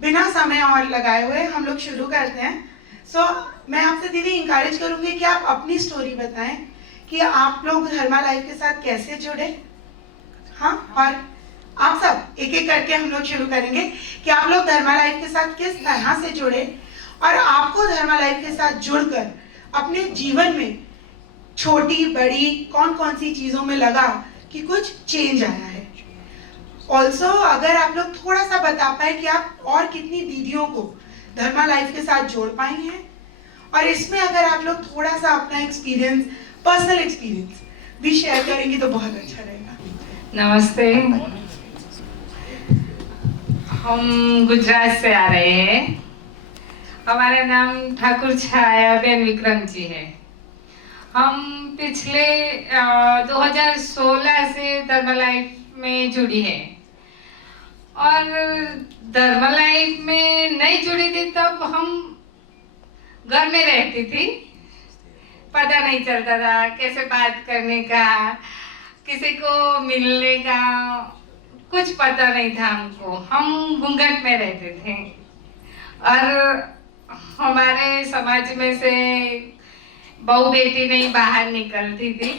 बिना समय और लगाए हुए हम लोग शुरू करते हैं। मैं आपसे दीदी इंकरेज करूंगी कि आप अपनी स्टोरी बताएं कि आप लोग धर्मा लाइफ के साथ कैसे जुड़े। हाँ, और आप सब एक एक करके हम लोग शुरू करेंगे कि आप लोग धर्मा लाइफ के साथ किस तरह से जुड़े और आपको धर्मा लाइफ के साथ जुड़कर अपने जीवन में छोटी बड़ी कौन कौन सी चीज़ों में लगा कि कुछ चेंज आया है। ऑल्सो अगर आप लोग थोड़ा सा बता पाए कि आप और कितनी दीदियों को धर्मा लाइफ के साथ जोड़ पाई हैं, और इसमें अगर आप लोग थोड़ा सा अपना एक्सपीरियंस, पर्सनल एक्सपीरियंस भी शेयर करेंगे तो बहुत अच्छा रहेगा। नमस्ते, हम गुजरात से आ रहे हैं। हमारा नाम ठाकुर छायाबेन विक्रम जी है। हम पिछले 2016 से धर्मा लाइफ में जुड़ी है और धर्मा लाइफ में नहीं जुड़ी थी तब हम घर में रहती थी। पता नहीं चलता था कैसे बात करने का, किसी को मिलने का कुछ पता नहीं था हमको। हम घूंघट में रहते थे और हमारे समाज में से बहू बेटी नहीं बाहर निकलती थी।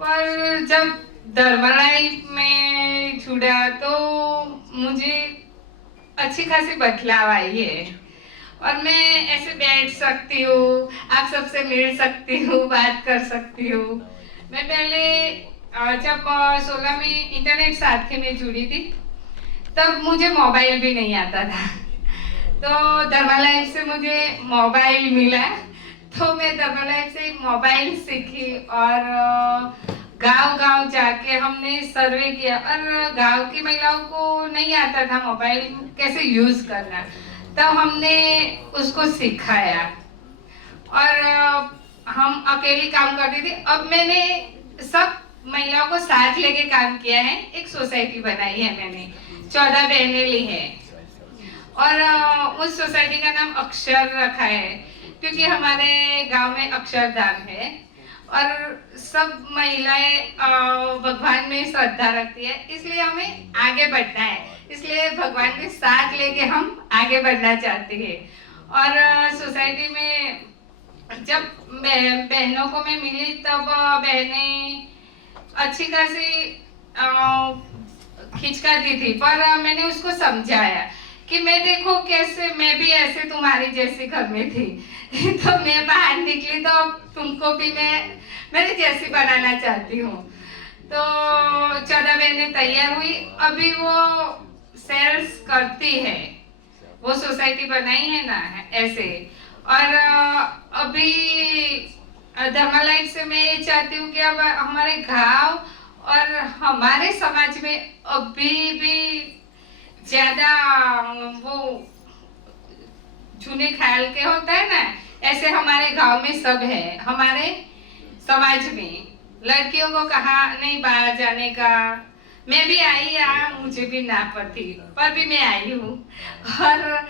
पर जब धर्मा लाइफ में जुड़ा तो मुझे अच्छी खासी बदलाव आई है और मैं ऐसे बैठ सकती हूँ, आप सबसे मिल सकती हूँ, बात कर सकती हूँ। मैं पहले जब 16 में इंटरनेट साथी में जुड़ी थी तब मुझे मोबाइल भी नहीं आता था, तो धर्मा लाइफ से मुझे मोबाइल मिला तो मैं धर्मा लाइफ से मोबाइल सीखी और गांव-गांव जाके हमने सर्वे किया और गांव की महिलाओं को नहीं आता था मोबाइल कैसे यूज करना, तब हमने उसको सिखाया और हम अकेली काम करती थी। अब मैंने सब महिलाओं को साथ लेके काम किया है। एक सोसाइटी बनाई है, मैंने 14 बहनें ली है और उस सोसाइटी का नाम अक्षर रखा है क्योंकि हमारे गांव में अक्षरधाम है और सब महिलाएं भगवान में श्रद्धा रखती है, इसलिए हमें आगे बढ़ना है, इसलिए भगवान के साथ लेके हम आगे बढ़ना चाहते हैं। और सोसाइटी में जब बहनों को मैं मिली तब बहनें अच्छी खासी खिचकाती थी, पर मैंने उसको समझाया कि मैं देखो कैसे मैं भी ऐसे तुम्हारी जैसे घर में थी तो मैं बाहर निकली तो तुमको भी मैं मेरे जैसी बनाना चाहती हूँ। तो 14 बहनें तैयार हुई, अभी वो सेल्स करती है, वो सोसाइटी बनाई है ना ऐसे। और अभी धर्मा लाइफ से मैं ये चाहती हूँ कि अब हमारे गांव और हमारे समाज में अभी भी ज्यादा वो जूने ख्याल के होता है ना, ऐसे हमारे गांव में सब है। हमारे समाज में लड़कियों को कहा नहीं बाहर जाने का, मैं भी आई यहाँ, मुझे भी ना पति पर भी मैं आई हूँ और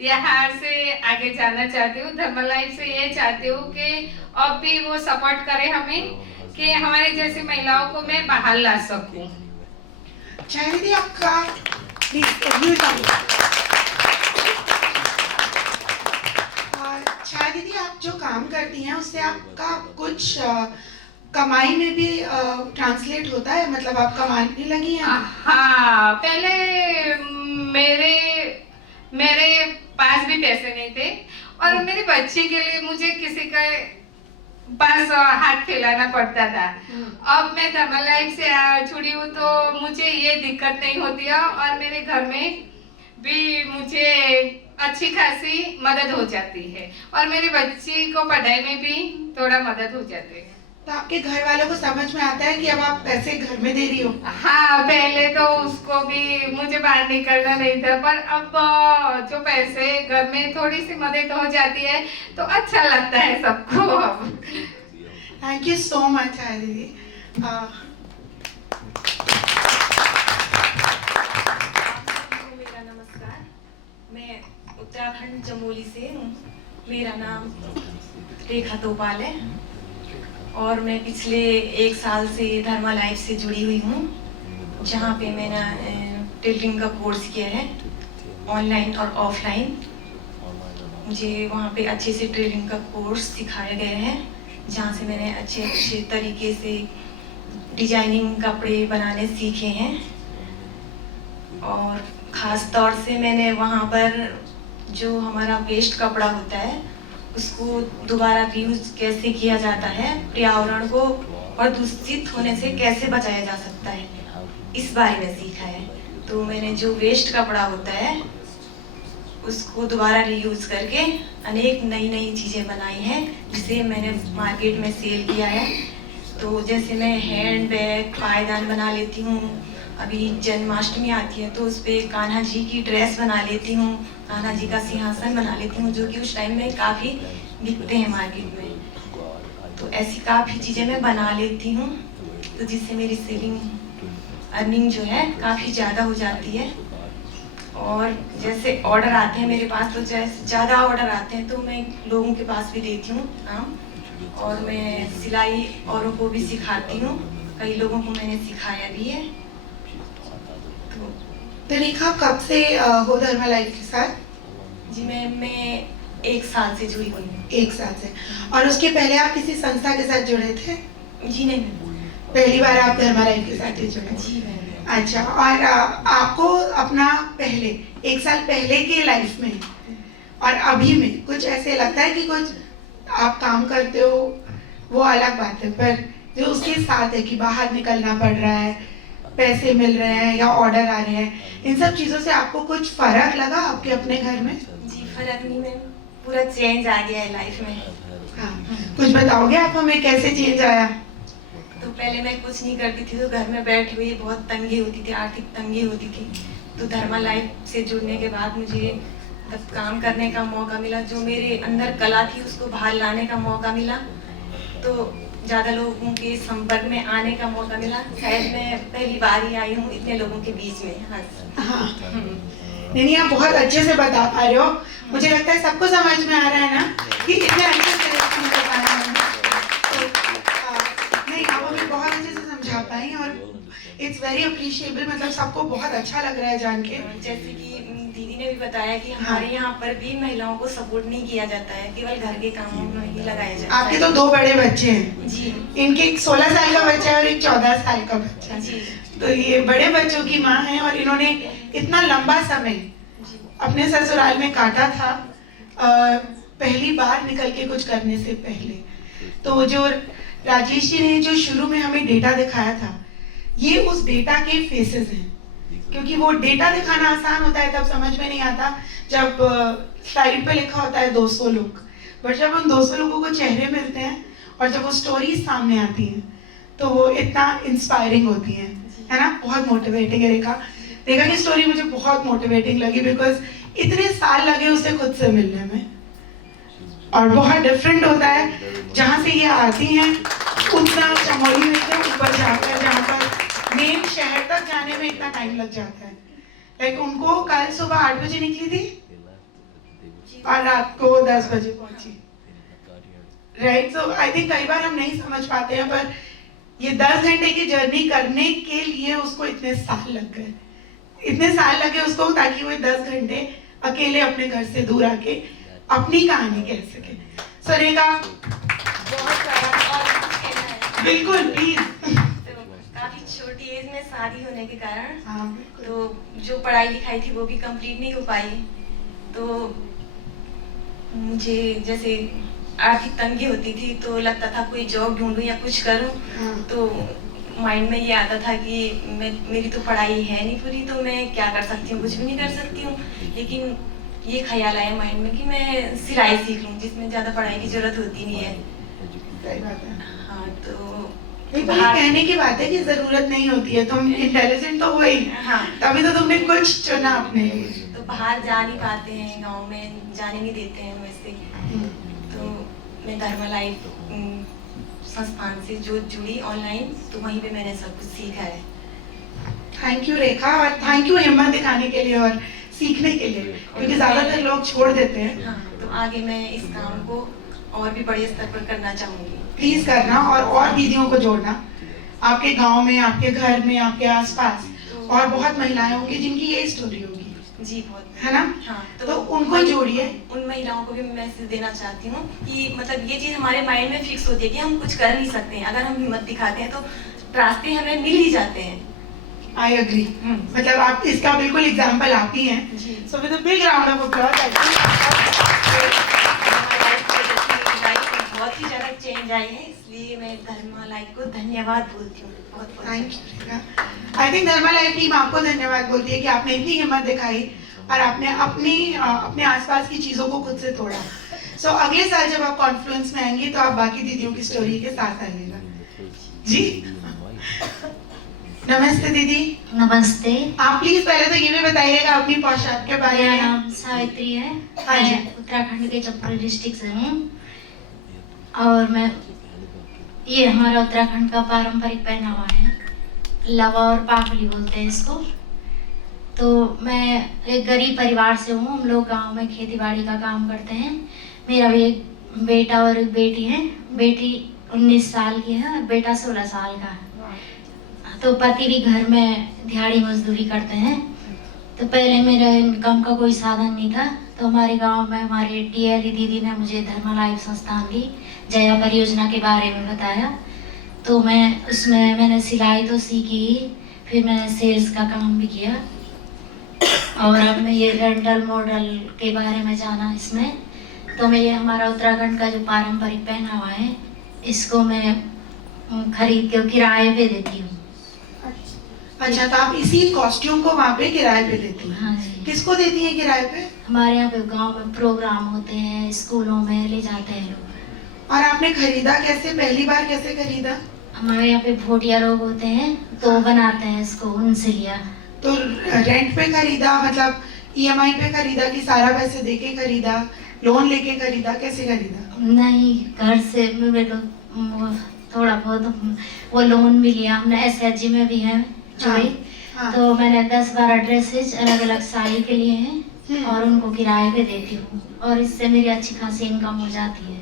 यहाँ से आगे जाना चाहती हूँ। धर्मा लाइफ से ये चाहती हूँ कि अब भी वो सपोर्ट करे हमें कि हमारे जैसी महिलाओं को मैं बाहर ला सकूं। दीदी आपका दीदी आप जो काम करती हैं उससे आपका कुछ कमाई में भी ट्रांसलेट होता है, मतलब आप कमाने लगी हैं? हाँ, पहले मेरे पास भी पैसे नहीं थे और मेरे बच्चे के लिए मुझे किसी का पास हाथ फैलाना पड़ता था। अब मैं धर्मा लाइफ से जुड़ी हूँ तो मुझे ये दिक्कत नहीं होती है और मेरे घर में भी मुझे अच्छी खासी मदद हो जाती है और मेरे बच्ची को पढ़ाई में भी थोड़ा मदद हो जाती है। तो आपके घर वालों को समझ में आता है कि अब आप पैसे घर में दे रही हो? हाँ, पहले तो उसको भी मुझे बाहर निकलना नहीं था, पर अब जो पैसे घर में थोड़ी सी मदद हो जाती है तो अच्छा लगता है सबको। थैंक यू सो मच दीदी। मेरा नमस्कार, मैं उत्तराखंड चमोली से हूँ। मेरा नाम रेखा तोपाल है और मैं पिछले 1 साल से धर्मा लाइफ से जुड़ी हुई हूँ, जहाँ पे मैंने टेलरिंग का कोर्स किया है ऑनलाइन और ऑफलाइन। मुझे वहाँ पे अच्छे से ट्रेनिंग का कोर्स सिखाए गए हैं, जहाँ से मैंने अच्छे अच्छे तरीके से डिजाइनिंग कपड़े बनाने सीखे हैं। और ख़ास तौर से मैंने वहाँ पर जो हमारा वेस्ट कपड़ा होता है उसको दोबारा रीयूज कैसे किया जाता है, पर्यावरण को और दूषित होने से कैसे बचाया जा सकता है, इस बारे में सीखा है। तो मैंने जो वेस्ट कपड़ा होता है उसको दोबारा रीयूज करके अनेक नई नई चीज़ें बनाई हैं, जिसे मैंने मार्केट में सेल किया है। तो जैसे मैं हैंड बैग, पायदान बना लेती हूँ। अभी जन्माष्टमी आती है तो उस पर कान्हा जी की ड्रेस बना लेती हूँ, कान्हा जी का सिंहासन बना लेती हूँ, जो कि उस टाइम में काफ़ी बिकते हैं मार्केट में। तो ऐसी काफ़ी चीज़ें मैं बना लेती हूँ, तो जिससे मेरी सेलिंग अर्निंग जो है काफ़ी ज़्यादा हो जाती है। और जैसे ऑर्डर आते हैं मेरे पास, तो जैसे ज़्यादा ऑर्डर आते हैं तो मैं लोगों के पास भी देती हूँ काम। और मैं सिलाई औरों को भी सिखाती हूँ, कई लोगों को मैंने सिखाया भी है। तो रेखा कब से हो धर्मा लाइफ के साथ? जी मैं 1 साल से जुड़ी हुई हूँ। 1 साल से। और उसके पहले आप किसी संस्था के साथ जुड़े थे? जी नहीं, पहली बार आप धर्मा लाइफ के साथ ही जुड़े? जी नहीं। अच्छा, और आपको अपना पहले 1 साल पहले के लाइफ में और अभी में कुछ ऐसे लगता है कि कुछ आप काम करते हो वो अलग बात है, पर जो उसके साथ है कि बाहर निकलना पड़ रहा है, पैसे मिल रहे हैं या ऑर्डर आ रहे हैं, इन सब चीज़ों से आपको कुछ फर्क लगा आपके अपने घर में? जी फर्क नहीं, में पूरा चेंज आ गया है लाइफ में। हाँ, कुछ बताओगे आप हमें कैसे चेंज आया? तो पहले मैं कुछ नहीं करती थी, तो घर में बैठी हुई बहुत तंगी होती थी, आर्थिक तंगी होती थी। तो धर्मा लाइफ से जुड़ने के बाद मुझे तब काम करने का मौका मिला, जो मेरे अंदर कला थी उसको बाहर लाने का मौका मिला। तो ज़्यादा लोगों के संपर्क में आने का मौका मिला। शायद मैं पहली बार ही आई हूँ इतने लोगों के बीच में। हाँ, नहीं आप बहुत अच्छे से बता पा रहे हो। मुझे लगता है सबको समझ में आ रहा है ना कि इतने अच्छे से बता रहे हैं। तो नहीं, आप हमें बहुत अच्छे से समझा पाई और इट्स वेरी अप्रिशिएबल, मतलब सबको बहुत अच्छा लग रहा है जान के। जैसे कि दीदी ने भी बताया कि हमारे यहाँ पर भी महिलाओं को सपोर्ट नहीं किया जाता है, केवल घर के कामों में ही लगाया जाता है। आपके तो 2 बड़े बच्चे हैं जी, इनके एक 16 साल का बच्चा है और एक 14 साल का बच्चा है। जी, तो ये बड़े बच्चों की माँ है और इन्होंने इतना लंबा समय अपने ससुराल में काटा था पहली बार निकल के कुछ करने से पहले। तो जो राजेश जी ने जो शुरू में हमें डेटा दिखाया था, ये उस डेटा के फेसेस हैं। क्योंकि वो डेटा दिखाना आसान होता है, तब समझ में नहीं आता जब स्लाइड पे लिखा होता है 200 लोग, बट जब उन 200 लोगों को चेहरे मिलते हैं और जब वो स्टोरीज सामने आती हैं तो वो इतना इंस्पायरिंग होती है ना। बहुत मोटिवेटिंग है रेखा की स्टोरी मुझे बहुत मोटिवेटिंग लगी, बिकॉज इतने साल लगे उसे खुद से मिलने में और बहुत डिफरेंट होता है जहाँ से ये आती हैं उतना चमोली में से ऊपर जाकर, जहाँ पर मेन शहर तक जाने में इतना टाइम लग जाता है। लाइक उनको कल सुबह 8 बजे निकली थी और रात को 10 बजे पहुंची, राइट। सो आई थिंक कई बार हम नहीं समझ पाते हैं, पर ये 10 घंटे की जर्नी करने के लिए उसको इतने साल लग गए, इतने साल लगे उसको, ताकि वो 10 घंटे अकेले अपने घर से दूर आके अपनी कहानी कह सके। सो रेखा बहुत सारा और कुछ कहना है। बिल्कुल प्लीज। तो काफी छोटी एज में शादी होने के कारण हाँ, तो जो पढ़ाई लिखाई थी वो भी कंप्लीट नहीं हो पाई। तो मुझे जैसे आर्थिक तंगी होती थी तो लगता था कोई जॉब ढूंढूं या कुछ करूं। हाँ। तो माइंड में ये आता था कि मेरी तो पढ़ाई है नहीं पूरी, तो मैं क्या कर सकती हूँ, कुछ भी नहीं कर सकती हूँ। लेकिन ये ख्याल आया माइंड में कि मैं सिलाई सीख लूँ, जिसमें ज़्यादा पढ़ाई की ज़रूरत होती नहीं है। सही बात है। हाँ, तो ये कहने की बात है कि जरूरत नहीं होती है, तुम इंटेलिजेंट तो हो ही, हाँ, तभी तो तुमने कुछ चुना अपने लिए। तो बाहर जा नहीं पाते हैं, गांव में जाने नहीं देते हैं वैसे। तो मैं धर्मा लाइफ संस्थान से जो जुड़ी ऑनलाइन, तो वहीं पे मैंने सब कुछ सीखा है। थैंक यू रेखा, और थैंक यू हिम्मत दिखाने के लिए और सीखने के लिए, क्योंकि ज्यादातर लोग छोड़ देते हैं। हाँ, तो आगे मैं इस काम को और भी बड़े स्तर पर करना चाहूँगी। प्लीज करना और दीदियों को जोड़ना, आपके गांव में, आपके घर में, आपके आसपास और बहुत महिलाएं होंगी जिनकी ये स्टोरी होगी। जी बहुत। है ना? हाँ, तो उनको जोड़िए। उन महिलाओं को भी मैं मैसेज देना चाहती हूँ कि मतलब ये चीज़ हमारे माइंड में फिक्स होती है कि हम कुछ कर नहीं सकते हैं, अगर हम हिम्मत दिखाते हैं तो रास्ते हमें मिल ही जाते हैं। आई एग्री, मतलब आप इसका बिल्कुल एग्जाम्पल आप ही हैं। जी। So with a big round of applause. बहुत ही ज़्यादा चेंज आई है, इसलिए मैं धर्मा लाइफ को धन्यवाद बोलती हूँ। बहुत बहुत thank you. I think Dharma life team आपको धन्यवाद बोलती है कि आपने इतनी हिम्मत दिखाई और आपने अपने आसपास की चीज़ों को खुद से तोड़ा। सो अगले साल जब आप कॉन्फ्लुएंस में आएंगे तो आप बाकी दीदियों की स्टोरी के साथ आइएगा जी। नमस्ते दीदी। नमस्ते। आप प्लीज पहले तो ये भी बताइएगा अपनी पोशाक के बारे मेरा में। नाम सावित्री है। हाँ जी। मैं उत्तराखंड के चंपारण डिस्ट्रिक्ट से हूँ और ये हमारा उत्तराखंड का पारंपरिक पहनावा है, लवा और पागली बोलते हैं इसको। तो मैं एक गरीब परिवार से हूँ। हम लोग गांव में खेती बाड़ी का काम करते हैं। मेरा भी एक बेटा और एक बेटी है। बेटी 19 साल की है और बेटा 16 साल का है। तो पति भी घर में दिहाड़ी मजदूरी करते हैं। तो पहले मेरा इनकम का कोई साधन नहीं था, तो हमारे गांव में हमारे डीएलई दीदी ने मुझे धर्मा लाइफ संस्थान की जया परियोजना के बारे में बताया। तो मैंने सिलाई तो सीखी, फिर मैंने सेल्स का काम भी किया और अब मैं ये रेंटल मॉडल के बारे में जाना इसमें। तो मैं ये हमारा उत्तराखंड का जो पारंपरिक पहनावा है इसको मैं खरीद के किराए पे देती हूँ। अच्छा, तो आप इसी कॉस्ट्यूम को वहाँ पे किराए पे देती हैं? हाँ जी। किसको देती हैं किराए पे? हमारे यहाँ पे गांव में प्रोग्राम होते हैं, स्कूलों में ले जाते हैं लोग। और आपने खरीदा कैसे, पहली बार कैसे खरीदा? हमारे यहाँ पे भोटिया लोग होते हैं तो बनाते हैं इसको, उनसे लिया। तो रेंट पे खरीदा, मतलब ईएमआई पे खरीदा कि सारा पैसे देके खरीदा, लोन लेके खरीदा, कैसे खरीदा? नहीं, घर से मेरे को थोड़ा बहुत वो लोन भी लिया हमने। एसएचजी में भी है चोरी। हाँ। तो मैंने 10-12 ड्रेसेज अलग अलग साड़ी के लिए हैं और उनको किराए पे देती हूँ और इससे मेरी अच्छी खासी इनकम हो जाती है।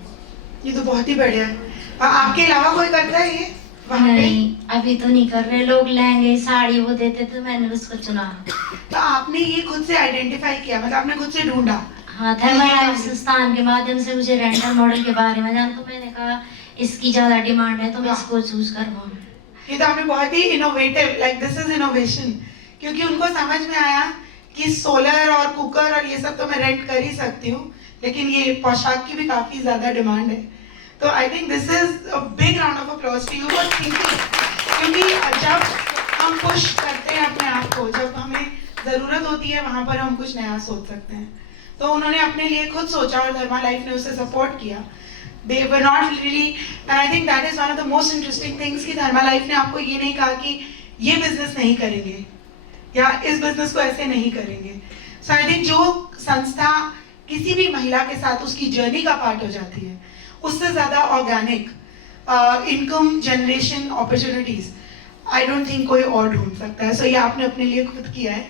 ये तो बहुत ही बढ़िया है। और आपके अलावा कोई करता है ये वहाँ पे? नहीं, अभी तो नहीं कर रहे। लोग लहंगे साड़ी वो देते तो मैंने उसको चुना। तो आपने ये खुद से आइडेंटिफाई किया, मतलब आपने खुद से ढूंढा? हाँ, धर्मा लाइफ संस्थान के माध्यम से मुझे रेंटल मॉडल के बारे में जान, तो मैंने कहा इसकी ज्यादा डिमांड है तो मैं इसको चूज करवाऊँ। ये तो आपने बहुत ही innovative, like this is innovation, क्योंकि उनको समझ में आया कि सोलर और कुकर और ये सब तो मैं रेंट कर ही सकती हूँ, लेकिन ये पोशाक की भी काफी ज्यादा डिमांड है। तो I think this is a big round of applause to you for thinking, क्योंकि जब हम पुश करते हैं अपने आप को, जब हमें जरूरत होती है वहां पर हम कुछ नया सोच सकते हैं। तो उन्होंने अपने लिए खुद सोचा और धर्मा लाइफ ने उसे सपोर्ट किया। They were not really, and I think that is one of the most interesting things कि धर्मा लाइफ ने आपको ये नहीं कहा कि ये बिजनेस नहीं करेंगे या इस बिजनेस को ऐसे नहीं करेंगे। So I think जो संस्था किसी भी महिला के साथ उसकी जर्नी का पार्ट हो जाती है, उससे ज़्यादा organic income generation opportunities I don't think कोई और ढूंढ सकता है। सो ये आपने अपने लिए खुद किया है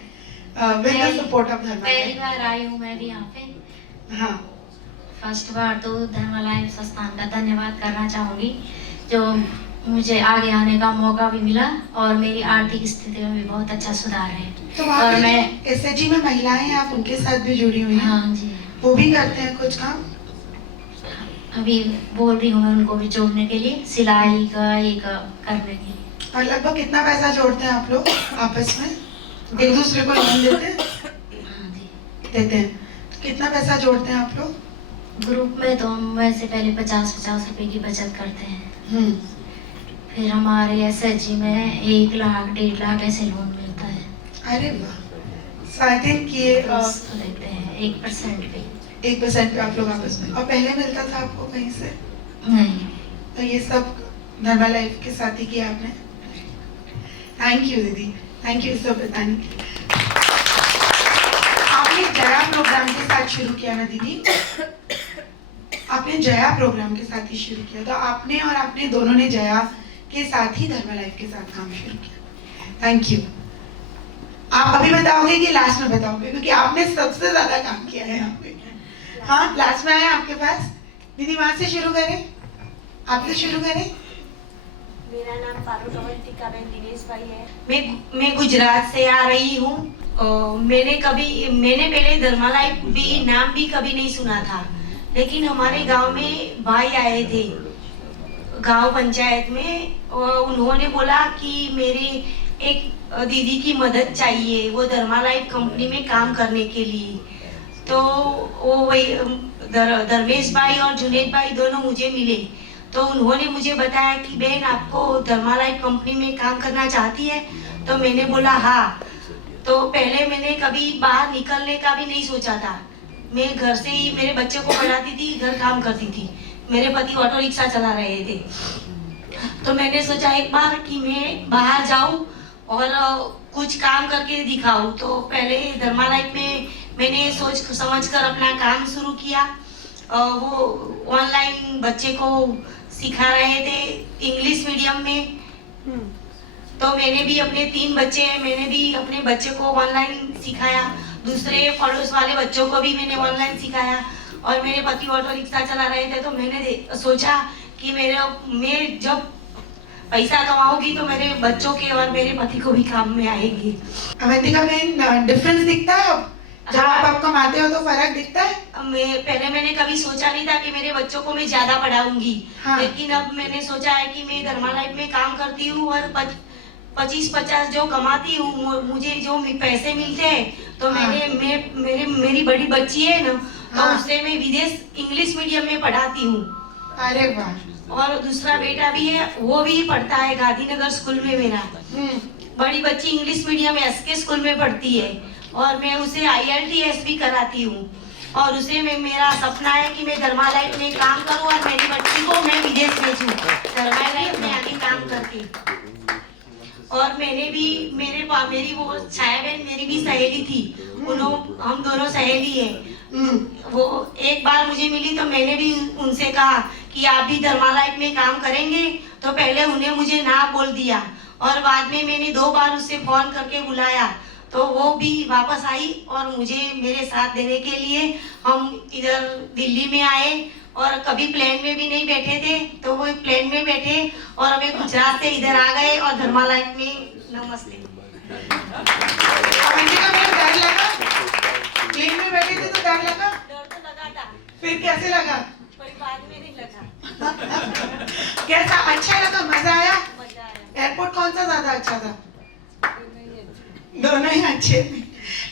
विद द सपोर्ट ऑफ धर्मा। पहली बार आई हूँ मैं भी यहाँ पे। हाँ, फर्स्ट बार तो धर्मा लाइफ संस्थान का धन्यवाद करना चाहूँगी जो मुझे आगे आने का मौका भी मिला और मेरी आर्थिक स्थिति में भी बहुत अच्छा सुधार है। तो और मैं एसएचजी में महिलाएं हैं, आप उनके साथ भी जुड़ी हुई हैं? हाँ जी, वो भी करते हैं कुछ काम? अभी बोल रही हूँ मैं उनको भी जोड़ने के लिए, सिलाई का एक करने के लिए। और लगभग कितना पैसा जोड़ते हैं आप लोग आपस में? एक दूसरे को लोन देते हैं? हाँ जी, देते हैं। तो कितना पैसा जोड़ते हैं आप लोग? ग्रुप में तो हम वैसे पहले 50-50 रुपए की बचत करते हैं। फिर हमारे एसएचजी में 1 लाख 1.5 लाख ऐसे लोन मिलता है। अरे वाह। सो आई थिंक ये तो उसको देते हैं 1% पे। 1% पे आप लोग आपस में, और पहले मिलता था आपको कहीं से? नहीं। तो ये सब धर्मा लाइफ के साथ ही किया आपने। थैंक यू दीदी, थैंक यू सब बताने के लिए। आपने जया प्रोग्राम के साथ शुरू किया ना दीदी? आपने जया प्रोग्राम के साथ ही शुरू किया, तो आपने और आपने दोनों ने जया के साथ ही धर्मा लाइफ के साथ काम शुरू किया। Thank you. आप अभी बताओगे कि लास्ट में बताओगे, क्योंकि आपने सबसे ज्यादा काम किया है यहाँ पे। हाँ, लास्ट में आया आपके पास। दीदी वहां से शुरू करें, आपसे शुरू करें। मेरा नाम पारुल टिकाबेन दिनेश भाई है। मैं गुजरात से आ रही हूँ मैंने पहले धर्मा लाइफ भी नाम भी कभी नहीं सुना था, लेकिन हमारे गांव में भाई आए थे गांव पंचायत में, और उन्होंने बोला कि मेरे एक दीदी की मदद चाहिए, वो धर्मा लाइफ कंपनी में काम करने के लिए। तो वो वही धर्मेश भाई और जुनेद भाई दोनों मुझे मिले, तो उन्होंने मुझे बताया कि बहन आपको धर्मा लाइफ कंपनी में काम करना चाहती है? तो मैंने बोला हाँ। तो पहले मैंने कभी बाहर निकलने का भी नहीं सोचा था, मैं घर से ही मेरे बच्चे को पढ़ाती थी, घर काम करती थी। मेरे पति ऑटो रिक्शा चला रहे थे, तो मैंने सोचा एक बार कि मैं बाहर जाऊं और कुछ काम करके दिखाऊं। तो पहले धर्मा लाइफ में मैंने सोच समझ कर अपना काम शुरू किया। वो ऑनलाइन बच्चे को सिखा रहे थे इंग्लिश मीडियम में, तो मैंने भी अपने 3 बच्चे हैं, मैंने भी अपने बच्चे को ऑनलाइन सिखाया। दूसरे पड़ोस वाले बच्चों को भी मैंने ऑनलाइन सिखाया। और मेरे पति ऑटो रिक्शा चला रहे थे, तो मैंने सोचा कि मैं जब पैसा कमाऊंगी तो मेरे बच्चों के और मेरे पति को भी काम में आएगी। अवंतिका बहन, डिफरेंस दिखता है अब जब आप कमाते हो तो फर्क दिखता है? मैंने कभी सोचा नहीं था कि मेरे बच्चों को मैं ज्यादा पढ़ाऊंगी। हाँ। लेकिन अब मैंने सोचा है कि मैं धर्मा लाइफ में काम करती हूँ और 25-50 जो कमाती हूँ, मुझे जो पैसे मिलते हैं, तो हाँ। मेरी बड़ी बच्ची है ना, तो हाँ। उसे मैं विदेश इंग्लिश मीडियम में पढ़ाती हूँ। अरे वाह। और दूसरा बेटा भी है, वो भी पढ़ता है गांधीनगर स्कूल में मेरा। बड़ी बच्ची इंग्लिश मीडियम SK स्कूल में पढ़ती है, और मैं उसे IELTS भी कराती हूँ। और उसे मेरा सपना है कि मैं धर्मा लाइफ में काम करूँ और मेरी बच्ची को मैं विदेश भेजूँ धर्मा लाइफ में आगे काम करके। और मैंने भी मेरी वो छाया बहन मेरी भी सहेली थी, हम दोनों सहेली है। वो एक बार मुझे मिली तो मैंने भी उनसे कहा कि आप भी धर्मा लाइफ में काम करेंगे, तो पहले उन्हें मुझे ना बोल दिया, और बाद में मैंने 2 बार उससे फोन करके बुलाया, तो वो भी वापस आई और मुझे मेरे साथ देने के लिए हम इधर दिल्ली में आए। और कभी प्लेन में भी नहीं बैठे थे, तो वो प्लेन में बैठे और हमें गुजरात से इधर आ गए और धर्मा लाइफ में। नमस्ते। डर लगा? प्लेन में बैठे थे तो डर लगा? डर तो लगा था। फिर कैसे लगा? पर बाद में नहीं लगा। कैसा? अच्छा लगा? मजा आया? मजा आया। एयरपोर्ट कौन सा ज्यादा अच्छा था? दोनों ही अच्छे थे।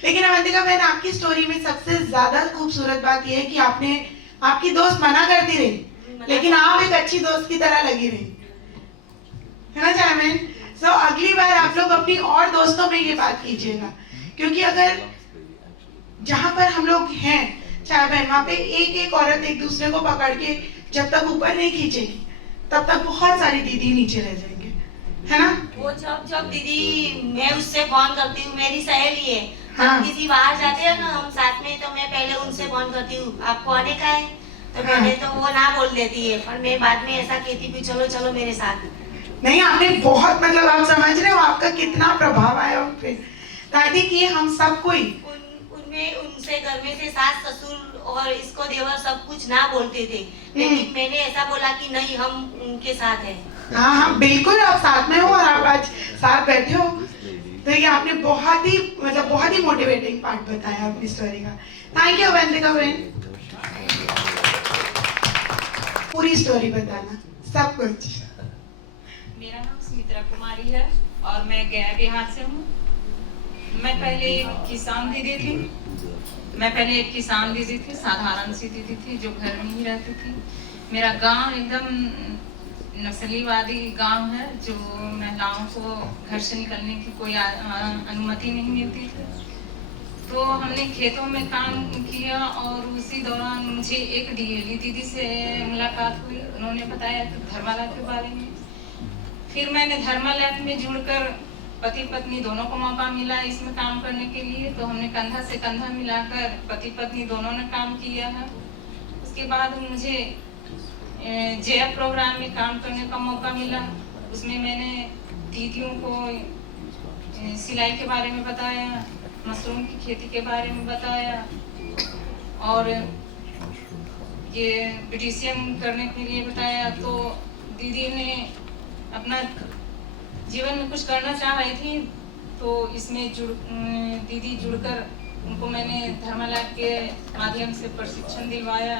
लेकिन अवंतिका बहन, आपकी स्टोरी में सबसे ज्यादा खूबसूरत बात यह है कि आपकी दोस्त मना करती रही, लेकिन आप एक अच्छी दोस्त की तरह लगी रही, है ना चाय बहन? सो अगली बार आप लोग अपनी और दोस्तों में ये बात कीजिएगा, क्योंकि अगर जहां पर हम लोग हैं चाय बहन, वहां पे एक औरत एक दूसरे को पकड़ के जब तक ऊपर नहीं खींचेगी, तब तक बहुत सारी दीदी नीचे रह जाएंगे, है ना? वो जब दीदी, मैं उससे फोन करती हूँ, मेरी सहेली है। हाँ। किसी बाहर जाते हैं ना हम साथ में, तो मैं पहले उनसे फोन करती हूँ, आपको आने का है? तो पहले तो वो ना बोल देती है, पर मैं बाद में ऐसा कहती हूँ, चलो चलो मेरे साथ। नहीं, आपने बहुत, मतलब आप समझ रहे हो आपका कितना प्रभाव आया उन पे। दादी की हम सब कोई उनसे घर में से सास ससुर और इसको देवर सब कुछ ना बोलते थे, लेकिन मैंने ऐसा बोला कि नहीं, हम उनके साथ हैं। हाँ, बिल्कुल आप साथ में हो और आप आज साथ बैठे हो, तो ये आपने बहुत ही मोटिवेटिंग पार्ट बताया अपनी स्टोरी का। थैंक यू अवंतिका बहन। पूरी स्टोरी बताना, सब कुछ। मेरा नाम सुमित्रा कुमारी है और मैं गया बिहार से हूँ। मैं पहले एक किसान दीदी थी, साधारण सी दीदी थी जो घर में ही रहती थी। मेरा गांव एकदम नक्सलीवादी गांव है, जो महिलाओं को घर से निकलने की कोई अनुमति नहीं मिलती थी। तो हमने खेतों में काम किया और उसी दौरान मुझे एक DLE दीदी से मुलाकात हुई। उन्होंने बताया कि धर्मा लाइफ के बारे में। फिर मैंने धर्मा लाइफ में जुड़कर पति पत्नी दोनों को मौका मिला इसमें काम करने के लिए, तो हमने कंधा से कंधा मिलाकर पति पत्नी दोनों ने काम किया है। उसके बाद मुझे JF प्रोग्राम में काम करने का मौका मिला। उसमें मैंने दीदियों को सिलाई के बारे में बताया, मशरूम की खेती के बारे में बताया, और ये ब्यूटिशियन करने के लिए बताया। तो दीदी ने अपना जीवन में कुछ करना चाह रही थी, तो इसमें दीदी जुड़कर उनको मैंने धर्मा लाइफ के माध्यम से प्रशिक्षण दिलवाया।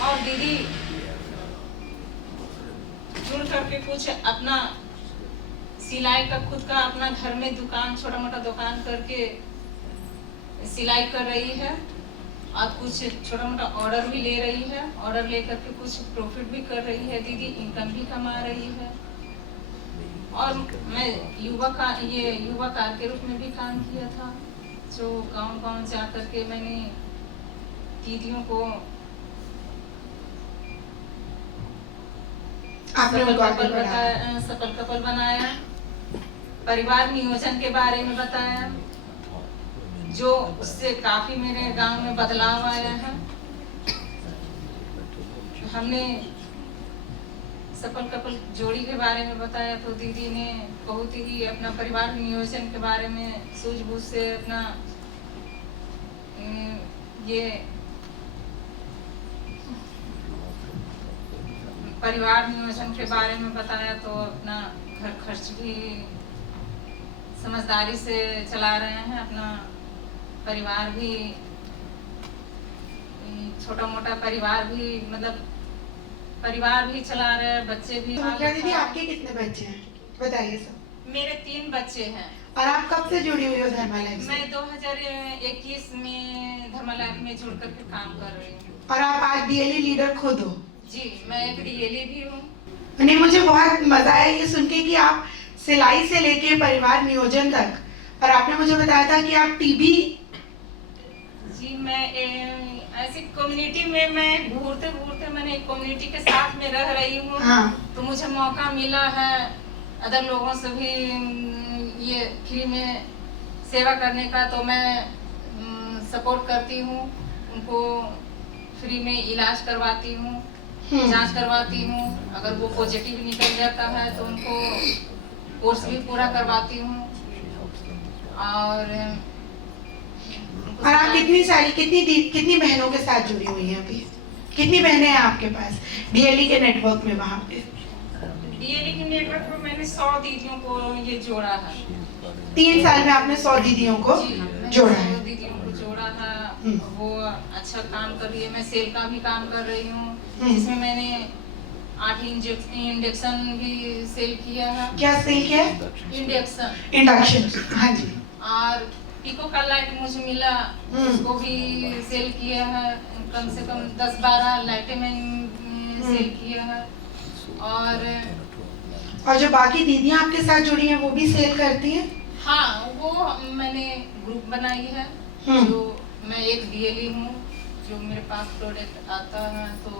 और दीदी जुड़ करके कुछ अपना सिलाई का खुद का अपना घर में दुकान, छोटा मोटा दुकान करके सिलाई कर रही है और कुछ छोटा मोटा ऑर्डर भी ले रही है। ऑर्डर लेकर के कुछ प्रॉफिट भी कर रही है दीदी, इनकम भी कमा रही है। और मैं युवा कार के रूप में भी काम किया था, जो गांव-गांव जा करके मैंने दीदियों को सफल कपल बनाया, परिवार नियोजन के बारे में बताया, जो उससे काफी मेरे गांव में बदलाव आया है। हमने सफल कपल जोड़ी के बारे में बताया तो दीदी ने बहुत ही अपना परिवार नियोजन के बारे में सूझबूझ से अपना ये परिवार नियोजन के बारे में बताया, तो अपना घर खर्च भी समझदारी से चला रहे हैं, अपना परिवार भी छोटा मोटा परिवार भी मतलब परिवार भी चला रहे हैं, बच्चे भी। सुमित्रा दीदी आपके कितने बच्चे हैं बताइए सब। मेरे 3 बच्चे हैं। और आप कब से जुड़ी हुई हो धर्मा लाइफ से? मैं 2021 में धर्मा लाइफ में जुड़ करके काम कर रही हूँ। और आप आज डीएलई लीडर खुद हो? जी, मैं एक डीएलई भी हूँ। नहीं, मुझे बहुत मजा आया ये सुन के कि आप सिलाई से लेके परिवार नियोजन तक, और आपने मुझे बताया था कि आप टीबी। जी, मैं ऐसी कम्युनिटी में मैं घूरते मैंने एक कम्युनिटी के साथ में रह रही हूँ। हाँ। तो मुझे मौका मिला है अदर लोगों से भी ये फ्री में सेवा करने का, तो मैं सपोर्ट करती हूँ, उनको फ्री में इलाज करवाती हूँ, जांच करवाती हूँ। अगर वो पॉजिटिव निकल जाता है तो उनको कोर्स भी पूरा करवाती हूँ। और आप कितनी बहनों के साथ जुड़ी हुई हैं अभी? कितनी बहनें हैं आपके पास डीएलई के नेटवर्क में? वहाँ पे डीएलई के नेटवर्क में मैंने 100 दीदियों को ये जोड़ा है। 3 साल में आपने 100 दीदियों को जोड़ा है? 100 दीदियों को जोड़ा है। वो अच्छा काम कर रही है। मैं सेल का भी काम कर रही हूँ, जिसमें मैंने 8 इंडक्शन भी सेल किया है। क्या सेल किया है? इंडक्शन। हाँ जी। और पिको का लाइट मुझे मिला, उसको भी सेल किया है। कम से कम 10-12 लाइटें मैंने सेल किया है। और जो बाकी दीदियां आपके साथ जुड़ी हैं वो भी सेल करती हैं? हाँ, वो मैंने ग्रुप बनाई है। जो मैं एक डीएलई हूँ, जो मेरे पास प्रोडक्ट आता है तो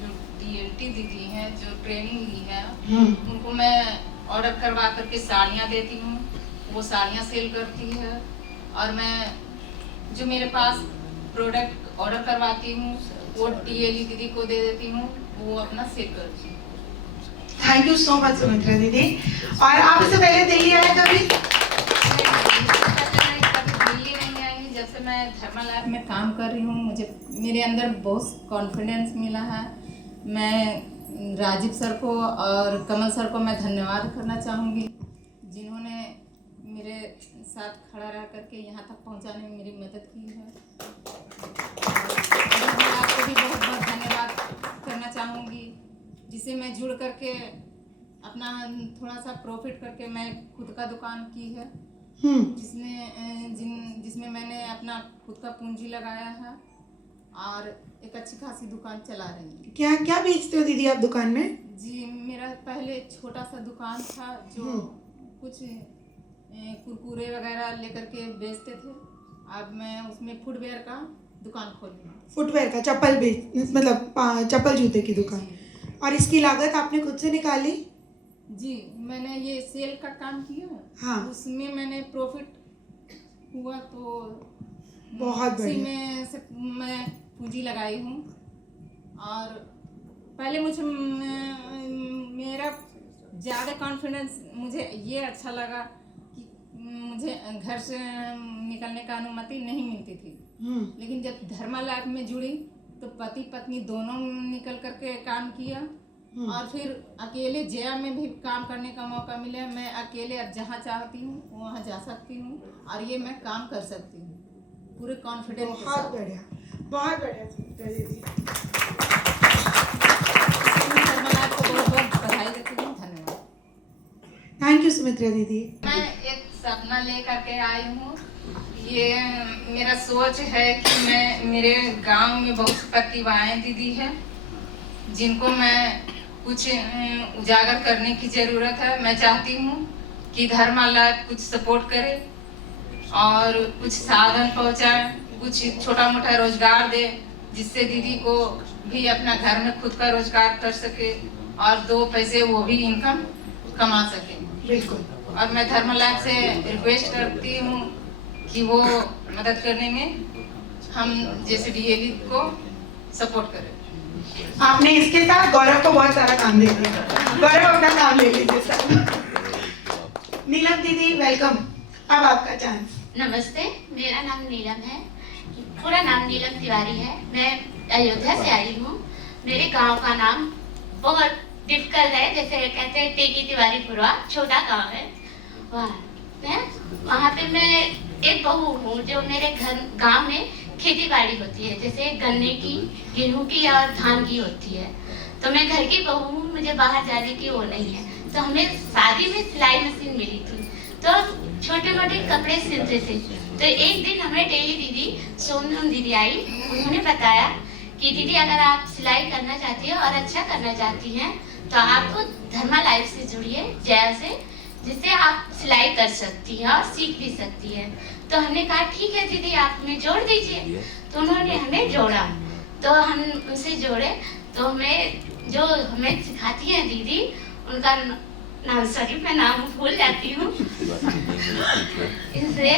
जो डीएलटी दीदी हैं जो ट्रेनिंग ली है, उनको मैं ऑर्डर करवा करके साड़ियाँ देती हूँ, वो साड़ियाँ सेल करती है। और मैं जो मेरे पास प्रोडक्ट ऑर्डर करवाती हूँ वो डीएलई दीदी को दे देती हूँ, वो अपना सेल करती है। Thank you so much Sumitra दीदी। और आप इससे पहले दिल्ली आए कभी? दिल्ली नहीं आई। जब से मैं धर्मा लाइफ में काम कर रही हूँ, मुझे मेरे अंदर बहुत कॉन्फिडेंस मिला है। मैं राजीव सर को और कमल सर को मैं धन्यवाद करना चाहूँगी, जिन्होंने मेरे साथ खड़ा रह करके यहाँ तक पहुँचाने में मेरी मदद की है। मैं आपको भी बहुत बहुत धन्यवाद करना चाहूँगी, जिसे मैं जुड़ करके अपना थोड़ा सा प्रॉफिट करके मैं खुद का दुकान की है, जिसमें मैंने अपना खुद का पूंजी लगाया है और एक अच्छी खासी दुकान चला रही हूँ। क्या क्या बेचते हो दीदी आप दुकान में? जी, मेरा पहले छोटा सा दुकान था, जो कुछ कुरकुरे वगैरह लेकर के बेचते थे। अब मैं उसमें फुटवेयर का दुकान खोली हूँ। फुटवेयर का, मतलब चप्पल जूते की दुकान। और इसकी लागत आपने खुद से निकाली? जी, मैंने ये सेल का काम किया। हाँ। उसमें मैंने प्रॉफिट हुआ तो बहुत उसी बढ़िया। में से मैं पूंजी लगाई हूँ। और पहले मुझे मेरा ज़्यादा कॉन्फिडेंस, मुझे ये अच्छा लगा कि मुझे घर से निकलने का अनुमति नहीं मिलती थी। लेकिन जब धर्मा लाइफ में जुड़ी तो पति पत्नी दोनों निकल करके काम किया और फिर अकेले जया में भी काम करने का मौका मिला। मैं अकेले अब जहाँ चाहती हूँ वहाँ जा सकती हूँ और ये मैं काम कर सकती हूँ पूरे कॉन्फिडेंस के बहुत साथ। बढ़िया, बहुत बढ़िया सुमित्रा दीदी। मैं आपको बहुत बहुत बधाई देती हूँ, धन्यवाद। थैंक यू सुमित्रा दीदी। मैं एक सपना लेकर के आई हूँ। ये मेरा सोच है कि मैं मेरे गांव में बहुत प्रतिभाएं दीदी है जिनको मैं कुछ उजागर करने की ज़रूरत है। मैं चाहती हूँ कि धर्मा लाइफ कुछ सपोर्ट करे और कुछ साधन पहुँचाए, कुछ छोटा मोटा रोजगार दे जिससे दीदी को भी अपना घर में खुद का रोजगार कर सके और 2 पैसे वो भी इनकम कमा सके। बिल्कुल। और मैं धर्मा लाइफ से रिक्वेस्ट करती हूँ कि वो मदद करने में हम जैसे डीएलई को सपोर्ट करें। आपने इसके साथ गौरव को बहुत सारा काम दे दिया। गौरव अपना काम ले लीजिए सर। नीलम दीदी वेलकम, अब आपका चांस। नमस्ते, मेरा नाम नीलम है। पूरा नाम नीलम तिवारी है। मैं अयोध्या से आई हूँ। मेरे गांव का नाम बहुत डिफिकल्ट है, जैसे कहते हैं टेकी तिवारी पुरवा, छोटा गांव है। वहाँ पे मैं एक बहू हूँ जो मेरे घर गांव में खेती बाड़ी होती है, जैसे गन्ने की, गेहूं की और धान की होती है। तो मैं घर की बहू हूँ, मुझे बाहर जाने की वो नहीं है। तो हमें शादी में सिलाई मशीन मिली थी, तो छोटे मोटे कपड़े सिलते थे। तो एक दिन हमें डेली दीदी सोनम दीदी आई, उन्होंने बताया कि दीदी अगर आप सिलाई करना चाहती हो और अच्छा करना चाहती हैं तो आपको धर्मा लाइफ से जुड़िए, जया से, जिससे आप सिलाई कर सकती हैं और सीख भी सकती हैं। तो हमने कहा ठीक है दीदी आप हमें जोड़ दीजिए। तो उन्होंने हमें जोड़ा, तो हम उनसे जोड़े। तो हमें जो हमें सिखाती हैं दीदी, उनका नाम, सॉरी मैं नाम भूल जाती हूँ, इसलिए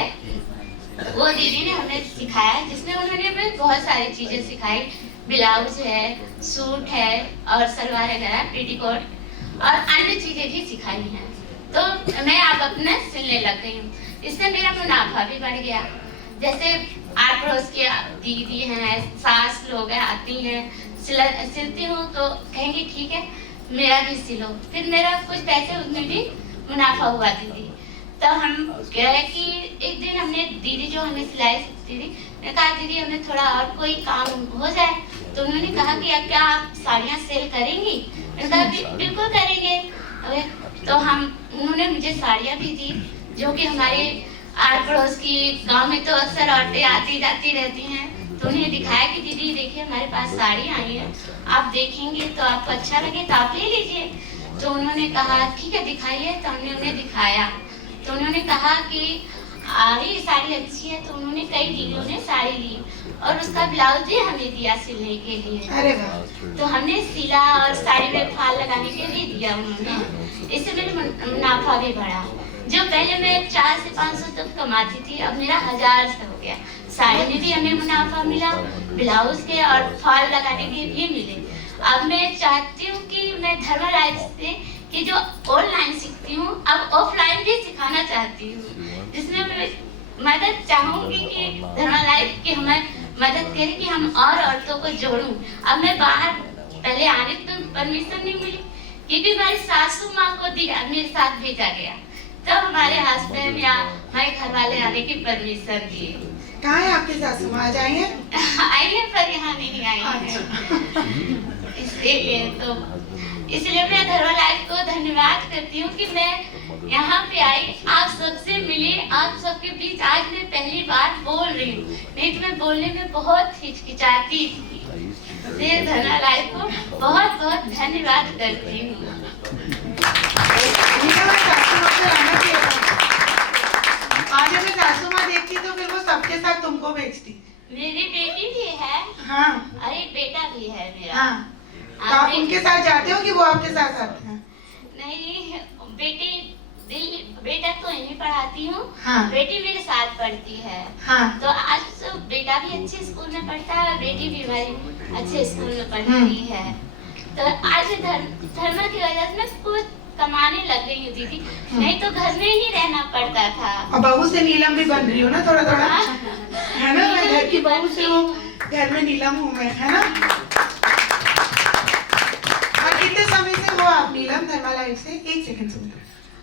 वो दीदी ने हमें सिखाया, जिसमें उन्होंने हमें बहुत सारी चीजें सिखाई। ब्लाउज है, सूट है और सलवार वगैरह, पेटीकोट और अन्य चीजें भी सिखाई हैं। तो मैं अब अपना सिलने लग गई हूँ। इससे मेरा मुनाफा भी बढ़ गया। जैसे आस पड़ोस की दीदी हैं, सास लोग हैं, आती हैं, सिलती हूँ तो कहेंगी ठीक है मेरा भी सिलो। फिर मेरा कुछ पैसे उसमें भी मुनाफा हुआ दीदी। तो हम गए कि एक दिन हमने दीदी जो हमें सिलाई सीखती थी, मैंने कहा दीदी हमें थोड़ा और कोई काम हो जाए। तो उन्होंने कहा कि अब क्या आप साड़ियाँ सेल करेंगी? मैंने कहा बिल्कुल करेंगे। तो उन्होंने मुझे साड़ियाँ भी दी, जो कि हमारे आस पड़ोस की गांव में तो अक्सर औरतें आती जाती रहती हैं। तो उन्हें दिखाया कि दीदी देखिए हमारे पास साड़ी आई है, आप देखेंगे तो आपको अच्छा लगे तो आप ले लीजिए। तो उन्होंने कहा ठीक है दिखाइए। तो हमने उन्हें दिखाया तो उन्होंने कहा कि ये साड़ी अच्छी है। तो उन्होंने कई दीदियों ने साड़ी ली और उसका ब्लाउज भी हमें दिया सिलने के लिए। अरे वाह। तो हमने सिला और साड़ी में फाल लगाने के लिए दिया उन्होंने। इससे मेरा मुनाफा भी बढ़ा। जो पहले मैं 400 से 500 तक कमाती थी, अब मेरा 1000 से हो गया। साड़ी में भी हमें मुनाफा मिला, ब्लाउज के और फॉल लगाने के भी मिले। अब मैं चाहती हूँ कि मैं धर्मा लाइफ से कि जो ऑनलाइन सीखती हूँ अब ऑफलाइन भी सिखाना चाहती हूँ, जिसमें मैं मदद चाहूँगी कि धर्मा लाइफ की हमें मदद करे कि हम और औरतों को जोड़ूं। अब मैं बाहर पहले आने तो परमिशन नहीं मिली, क्योंकि हमारी सासू माँ को दिया, मेरे साथ भेजा गया, तब हमारे हस्बैंड या हमारे घर वाले आने की परमिशन दिए। कहाँ है आपके सासू माँ? आइए। आइए पर यहाँ नहीं आई है। इसलिए मैं धर्मा लाइफ को धन्यवाद करती हूँ कि मैं यहाँ पे आई, आप सबसे मिली, आप सबके बीच आज मैं पहली बार बोल रही हूँ, नहीं तो मैं बोलने में बहुत हिचकिचाती थी। मैं धर्मा लाइफ को बहुत बहुत धन्यवाद करती हूँ। आज अगर सासू माँ देखती तो फिर वो सबके साथ तुमको भेजती। मेरी बेटी भी है। हाँ। और एक बेटा भी है मेरा। हाँ। तो आप उनके साथ जाते हो कि वो आपके साथ आते हैं? नहीं, बेटा तो यहीं पढ़ाती हूँ। हाँ। बेटी मेरे साथ पढ़ती है। हाँ। तो आज तो बेटा भी अच्छे स्कूल में पढ़ता है और बेटी भी हमारी अच्छे स्कूल में पढ़ती है। तो आज धर्मा की वजह से मैं कुछ कमाने लग गई हूँ दीदी, नहीं तो घर में ही रहना पड़ता था। और बहू से नीलम भी बन रही हो ना थोड़ा थोड़ा, है ना? मैं घर की बहू से हूँ, घर में नीलम हूँ मैं, है ना? और कितने समय आप नीलम धर्मा लाइफ से, 1 सेकंड सुनो।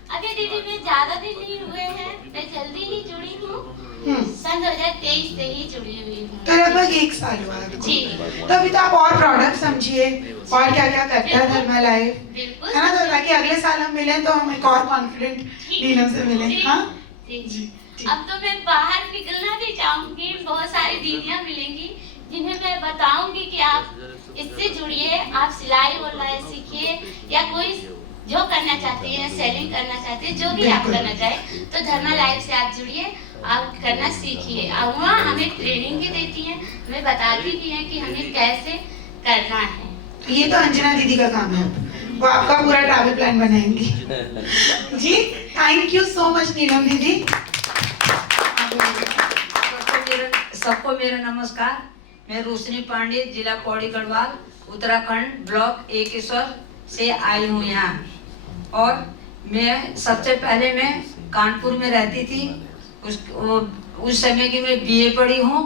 अभी दीदी मैं ज्यादा दिन नहीं हुए हैं, मैं जल्दी ही जुड़ी हूँ। सन 2023 से ही जुड़ी हुई हूँ। तो लगभग 1 साल हुआ आपको। जी। तो अभी तो आप और प्रोडक्ट समझिए और क्या क्या करता है धर्मा लाइफ, बिल्कुल। है ना, तो ताकि अगले साल हम मिलें तो हम एक और कॉन्फिडेंट नीलम से मिलें। हाँ जी। अब तो मैं बाहर निकलना भी चाहूंगी, बहुत सारी दीदियां मिलेंगी जिन्हें मैं बताऊंगी कि आप इससे जुड़िए, आप सिलाई बुनाई सीखिए या कोई जो करना चाहती है, सेलिंग करना चाहती है, जो भी आप करना चाहे तो धर्मा लाइफ से आप जुड़िए, आप करना सीखिए। और वहाँ हमें ट्रेनिंग भी देती हैं, हमें बताती भी हैं कि हमें कैसे करना है। ये तो अंजना दीदी का काम है, वो आपका पूरा ट्रैवल प्लान बनाएंगी। जी, थैंक यू सो मच नीलम दीदी। सबको मेरा नमस्कार। मैं रोशनी पांडे, जिला पौड़ी गढ़वाल, उत्तराखंड, ब्लॉक एकेश्वर से आई हूँ यहाँ। और मैं सबसे पहले मैं कानपुर में रहती थी, उस समय की मैं बीए पढ़ी हूँ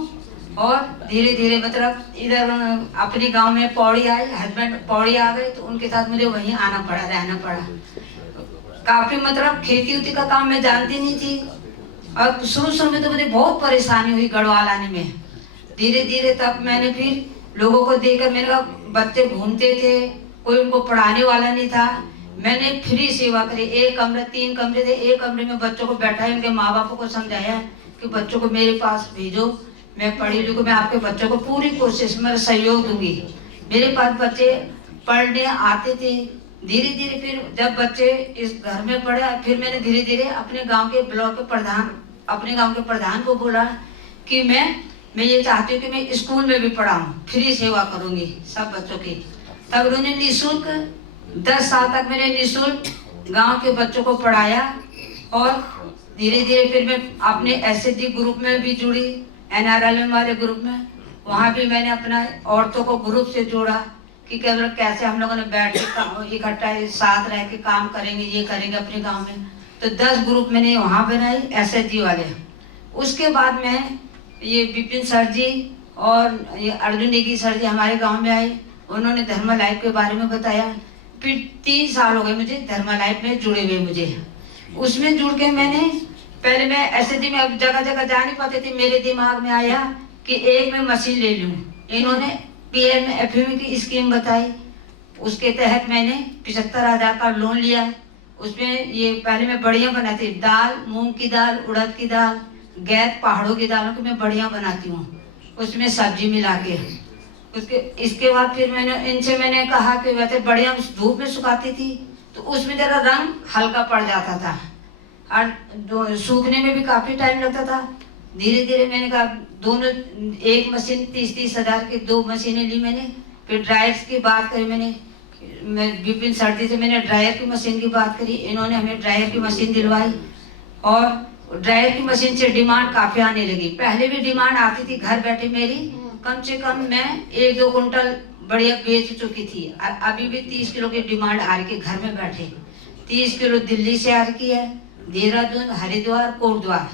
और धीरे धीरे मतलब इधर अपने गांव में पौड़ी आई, हस्बैंड पौड़ी आ गए तो उनके साथ मुझे वहीं आना पड़ा, रहना पड़ा। काफी मतलब खेती उती का काम मैं जानती नहीं थी और शुरू में तो मुझे बहुत परेशानी हुई गढ़वाल आने में। धीरे धीरे तब मैंने फिर लोगों को देखकर, मैंने कहा बच्चे घूमते थे, कोई उनको पढ़ाने वाला नहीं था, मैंने फ्री सेवा करी। 1 कमरा 3 कमरे थे, 1 कमरे में बच्चों को बैठाया, उनके माँ बापों को समझाया कि बच्चों को मेरे पास भेजो, मैं पढ़ी लिखूँ, मैं आपके बच्चों को पूरी कोशिश में सहयोग दूंगी। मेरे पास बच्चे पढ़ने आते थे। धीरे धीरे फिर जब बच्चे इस घर में पढ़े, फिर मैंने धीरे धीरे अपने गांव के ब्लॉक के प्रधान, अपने गांव के प्रधान को बोला कि मैं ये चाहती हूँ कि मैं स्कूल में भी पढ़ाऊँ, फ्री सेवा करूँगी सब बच्चों की। तब उन्होंने निःशुल्क 10 साल तक मैंने निःशुल्क गांव के बच्चों को पढ़ाया। और धीरे धीरे फिर मैं अपने एसएचजी ग्रुप में भी जुड़ी, NRLM वाले ग्रुप में, वहाँ भी मैंने अपना औरतों को ग्रुप से जोड़ा कि केवल कैसे हम लोगों ने बैठ के इकट्ठा साथ रह के काम करेंगे, ये करेंगे अपने गांव में। तो 10 ग्रुप मैंने वहाँ बनाई एसएचजी वाले। उसके बाद मैं ये विपिन सर जी और ये अर्जुन नेगी सर जी हमारे गांव में आए, उन्होंने धर्मा लाइफ के बारे में बताया। फिर 3 साल हो गए मुझे धर्मा लाइफ में जुड़े हुए। मुझे उसमें जुड़ के मैंने पहले मैं एसएचजी में अब जगह जगह जा नहीं पाते थे, मेरे दिमाग में आया कि एक मैं मशीन ले लूँ। इन्होंने PM FME की स्कीम बताई, उसके तहत मैंने 75,000 का लोन लिया। उसमें ये पहले मैं बढ़िया बनाती, दाल, मूंग की दाल, उड़द की दाल, गैर पहाड़ों की दालों की मैं बढ़िया बनाती हूँ, उसमें सब्जी मिला के। इसके बाद फिर मैंने कहा कि वैसे बढ़िया धूप में सुखाती थी तो उसमें जरा रंग हल्का पड़ जाता था और सूखने में भी काफी टाइम लगता था। धीरे धीरे मैंने कहा दोनों, एक मशीन 30-30 हजार की 2 मशीनें ली मैंने। फिर ड्रायर्स की बात करी मैं विपिन सर जी से मैंने ड्रायर की मशीन की बात करी, इन्होंने हमें ड्रायर की मशीन दिलवाई। और ड्रायर की मशीन से डिमांड काफी आने लगी। पहले भी डिमांड आती थी घर बैठे, मेरी कम से कम मैं 1-2 कुंटल बढ़िया बेच चुकी थी। अभी भी 30 किलो की डिमांड आ रही है घर में बैठे। 30 किलो दिल्ली से आ रही है, देहरादून, हरिद्वार, कोटद्वार,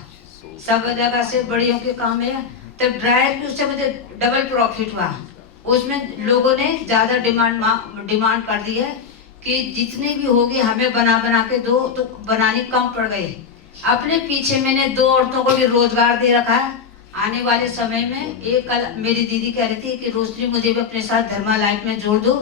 सब जगह से बढ़ियों के काम है। तब ड्रायर की उससे मुझे डबल प्रॉफिट हुआ। उसमें लोगों ने ज्यादा डिमांड कर दी है कि जितने भी होगी हमें बना के दो, तो बनानी कम पड़ गई। अपने पीछे मैंने 2 औरतों को भी रोजगार दे रखा है। आने वाले समय में एक कल मेरी दीदी कह रही थी कि रोशनी मुझे भी अपने साथ धर्मा लाइफ में जोड़ दो।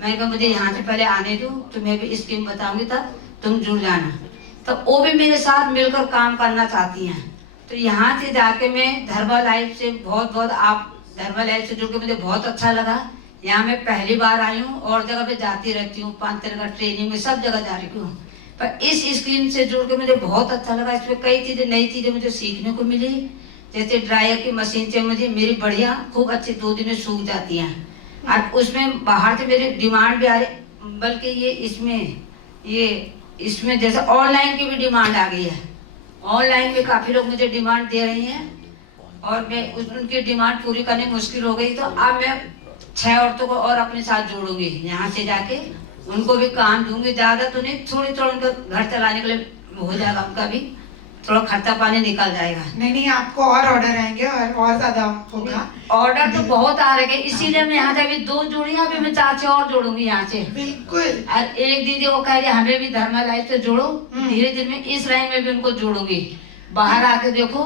मैंने कहा मुझे यहाँ से पहले आने दो, तुम्हें भी स्कीम बताऊंगी तब तुम जुड़ जाना। तो वो भी मेरे साथ मिलकर काम करना चाहती हैं। तो यहाँ से जाके मैं धर्मा लाइफ से बहुत आप धर्मा लाइफ से जुड़ के मुझे बहुत अच्छा लगा। यहाँ मैं पहली बार आई हूँ और जगह पे जाती रहती हूँ, 5 तरह का ट्रेनिंग में सब जगह जा रही हूँ। पर इस स्कीम से जुड़ के मुझे बहुत अच्छा लगा। इसमें कई चीजें, नई चीजें मुझे सीखने को मिली। जैसे ड्रायर की मशीन से मुझे मेरी बढ़िया खूब अच्छी 2 दिन में सूख जाती हैं। और उसमें बाहर से मेरी डिमांड भी आ रही, बल्कि इसमें जैसे ऑनलाइन की भी डिमांड आ गई है। ऑनलाइन में काफी लोग मुझे डिमांड दे रही हैं और मैं उनकी डिमांड पूरी करनी मुश्किल हो गई। तो अब मैं 6 औरतों को और अपने साथ जोड़ूंगी, यहाँ से जाके उनको भी काम दूंगी। ज्यादा तो नहीं, थोड़ी उनका घर चलाने के लिए हो जाएगा उनका भी। थोड़ा खर्चा पानी निकल जाएगा। नहीं, आपको और ऑर्डर आएंगे और ज्यादा होगा। ऑर्डर तो बहुत आ रहे हैं, इसीलिए मैं यहाँ से अभी 2 जोड़ियाँ भी मैं 4 और जोड़ूंगी यहाँ से। बिल्कुल। और एक दीदी को कह रही हमें भी धर्मा लाइफ से जोड़ो, धीरे धीरे मैं इस लाइन में भी उनको जोड़ूंगी। बाहर आके देखो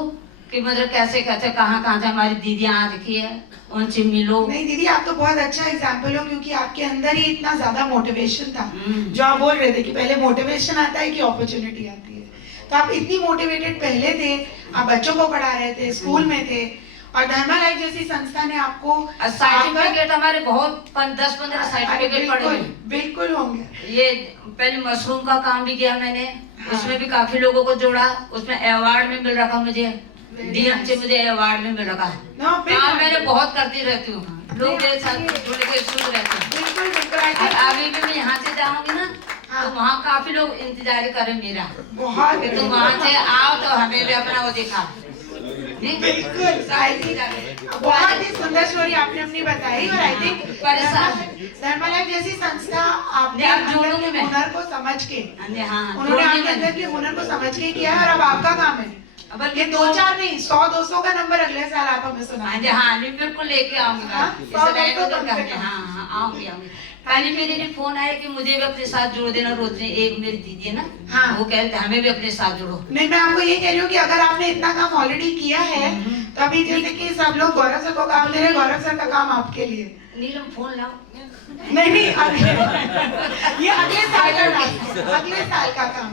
कि मतलब कैसे कैसे कहाँ से हमारी दीदियाँ आ रखी है, उनसे मिलो। नहीं दीदी, आप तो बहुत अच्छा एग्जाम्पल हो, क्योंकि आपके अंदर ही इतना ज्यादा मोटिवेशन था। जो आप बोल रहे थे कि पहले मोटिवेशन आता है कि अपॉर्चुनिटी आती है, तो आप इतनी मोटिवेटेड पहले थे, आप बच्चों को पढ़ा रहे थे, स्कूल में थे, और धर्मा लाइफ जैसी संस्था ने आपको सर्टिफिकेट हमारे बहुत 10-15 सर्टिफिकेट पड़े हैं। बिल्कुल होंगे। ये पहले मशरूम का काम भी किया मैंने, उसमें भी काफी लोगों को जोड़ा, उसमें अवार्ड में मिल रखा मुझे, डीएम से मुझे अवार्ड में मिल रखा। काम मैंने बहुत करती रहती हूँ, लोग मेरे साथ जुड़ के सुन रहते हैं। बिल्कुल। अभी भी मैं यहाँ से जाऊंगी ना, तो वहाँ काफी लोग इंतजार करें मेरा, बहुत। कि तुम वहाँ से आओ तो हमें भी अपना वो दिखा। बिल्कुल। बहुत ही सुंदर स्टोरी आपने अपनी बताई, और आई थिंक धर्मा लाइफ जैसी संस्था आपने अंदर के हुनर को समझ के, उन्होंने आपके अंदर के हुनर को समझ के किया है, और अब आपका काम है अब ये 2-4 नहीं 100-200 का नंबर अगले साल आप हमें सुनाएंगे। हाँ, मैं बिल्कुल लेके आऊंगी। हाँ, आऊंगी। पहले मेरे लिए फोन आया कि मुझे भी अपने साथ जोड़ देना। रोशनी एक मेरी दीदी है ना, हाँ, वो कहते हमें भी अपने साथ जोड़ो। नहीं, मैं आपको ये कह रही हूँ कि अगर आपने इतना काम ऑलरेडी किया है, तो अभी जैसे कि सब लोग गौरव सर को काम दे रहे हैं, गौरव सर का काम आपके लिए। नीलम फोन लाओ। नहीं, ये अगले साल का काम।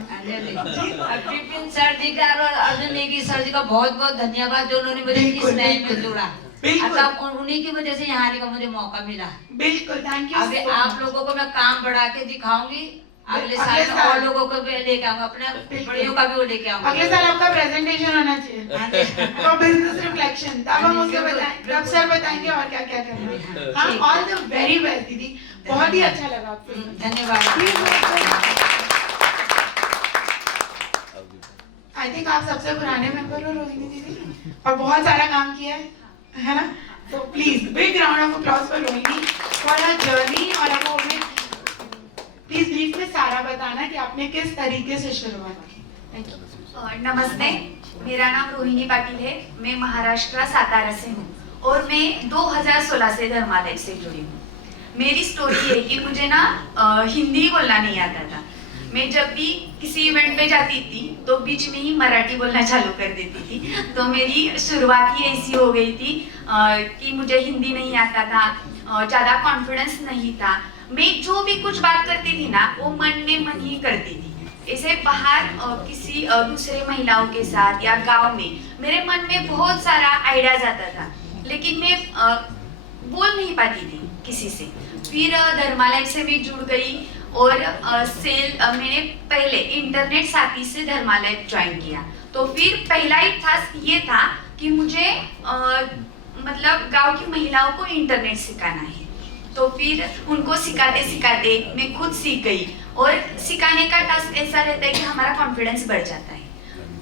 विपिन सर जी का और अर्जुन नेगी सर जी का बहुत बहुत धन्यवाद, जो उन्होंने मुझे इस लाइन में जोड़ा। तब उन्हीं की वजह से यहाँ आने का मुझे मौका मिला। बिल्कुल, थैंक यू। अभी आप लोगों को मैं काम बढ़ा के दिखाऊंगी, अगले साल और लोगों को भी लेके आऊंगा, अपने बड़ियों का भी वो लेके आऊंगा। अगले साल आपका प्रेजेंटेशन होना चाहिए तो बिजनेस रिफ्लेक्शन, तब हम उनसे बताएं, तब सर बताएंगे और क्या क्या करना है। हाँ, ऑल द वेरी बेस्ट दीदी, बहुत ही अच्छा लगा आपसे। धन्यवाद। आई थिंक आप सबसे पुराने मेंबर हो रोहिणी दीदी, और बहुत सारा काम किया है ना। तो please big round of applause for Rohini for her journey. और अब हमें प्लीज ब्रीफ में सारा बताना कि आपने किस तरीके से शुरुआत की। Thank you. नमस्ते, मेरा नाम रोहिणी पाटिल है, मैं महाराष्ट्र सातारा से हूँ, और मैं 2016 से धर्मा लाइफ से जुड़ी हूँ। मेरी स्टोरी है कि मुझे ना हिंदी बोलना नहीं आता था। मैं जब भी किसी इवेंट पे जाती थी तो बीच में ही मराठी बोलना चालू कर देती थी। तो मेरी शुरुआत ही ऐसी हो गई थी कि मुझे हिंदी नहीं आता था, ज़्यादा कॉन्फिडेंस नहीं था। मैं जो भी कुछ बात करती थी ना, वो मन में मन ही करती थी। ऐसे बाहर किसी दूसरे महिलाओं के साथ या गांव में मेरे मन में बहुत सारा आइडियाज आता था, लेकिन मैं बोल नहीं पाती थी किसी से। फिर धर्मा लाइफ से भी जुड़ गई, और मैंने पहले इंटरनेट साथी से धर्मा लाइफ ज्वाइन किया। तो फिर पहला ही टास्क ये था कि मुझे मतलब गांव की महिलाओं को इंटरनेट सिखाना है। तो फिर उनको सिखाते सिखाते मैं खुद सीख गई, और सिखाने का टास्क ऐसा रहता है कि हमारा कॉन्फिडेंस बढ़ जाता है।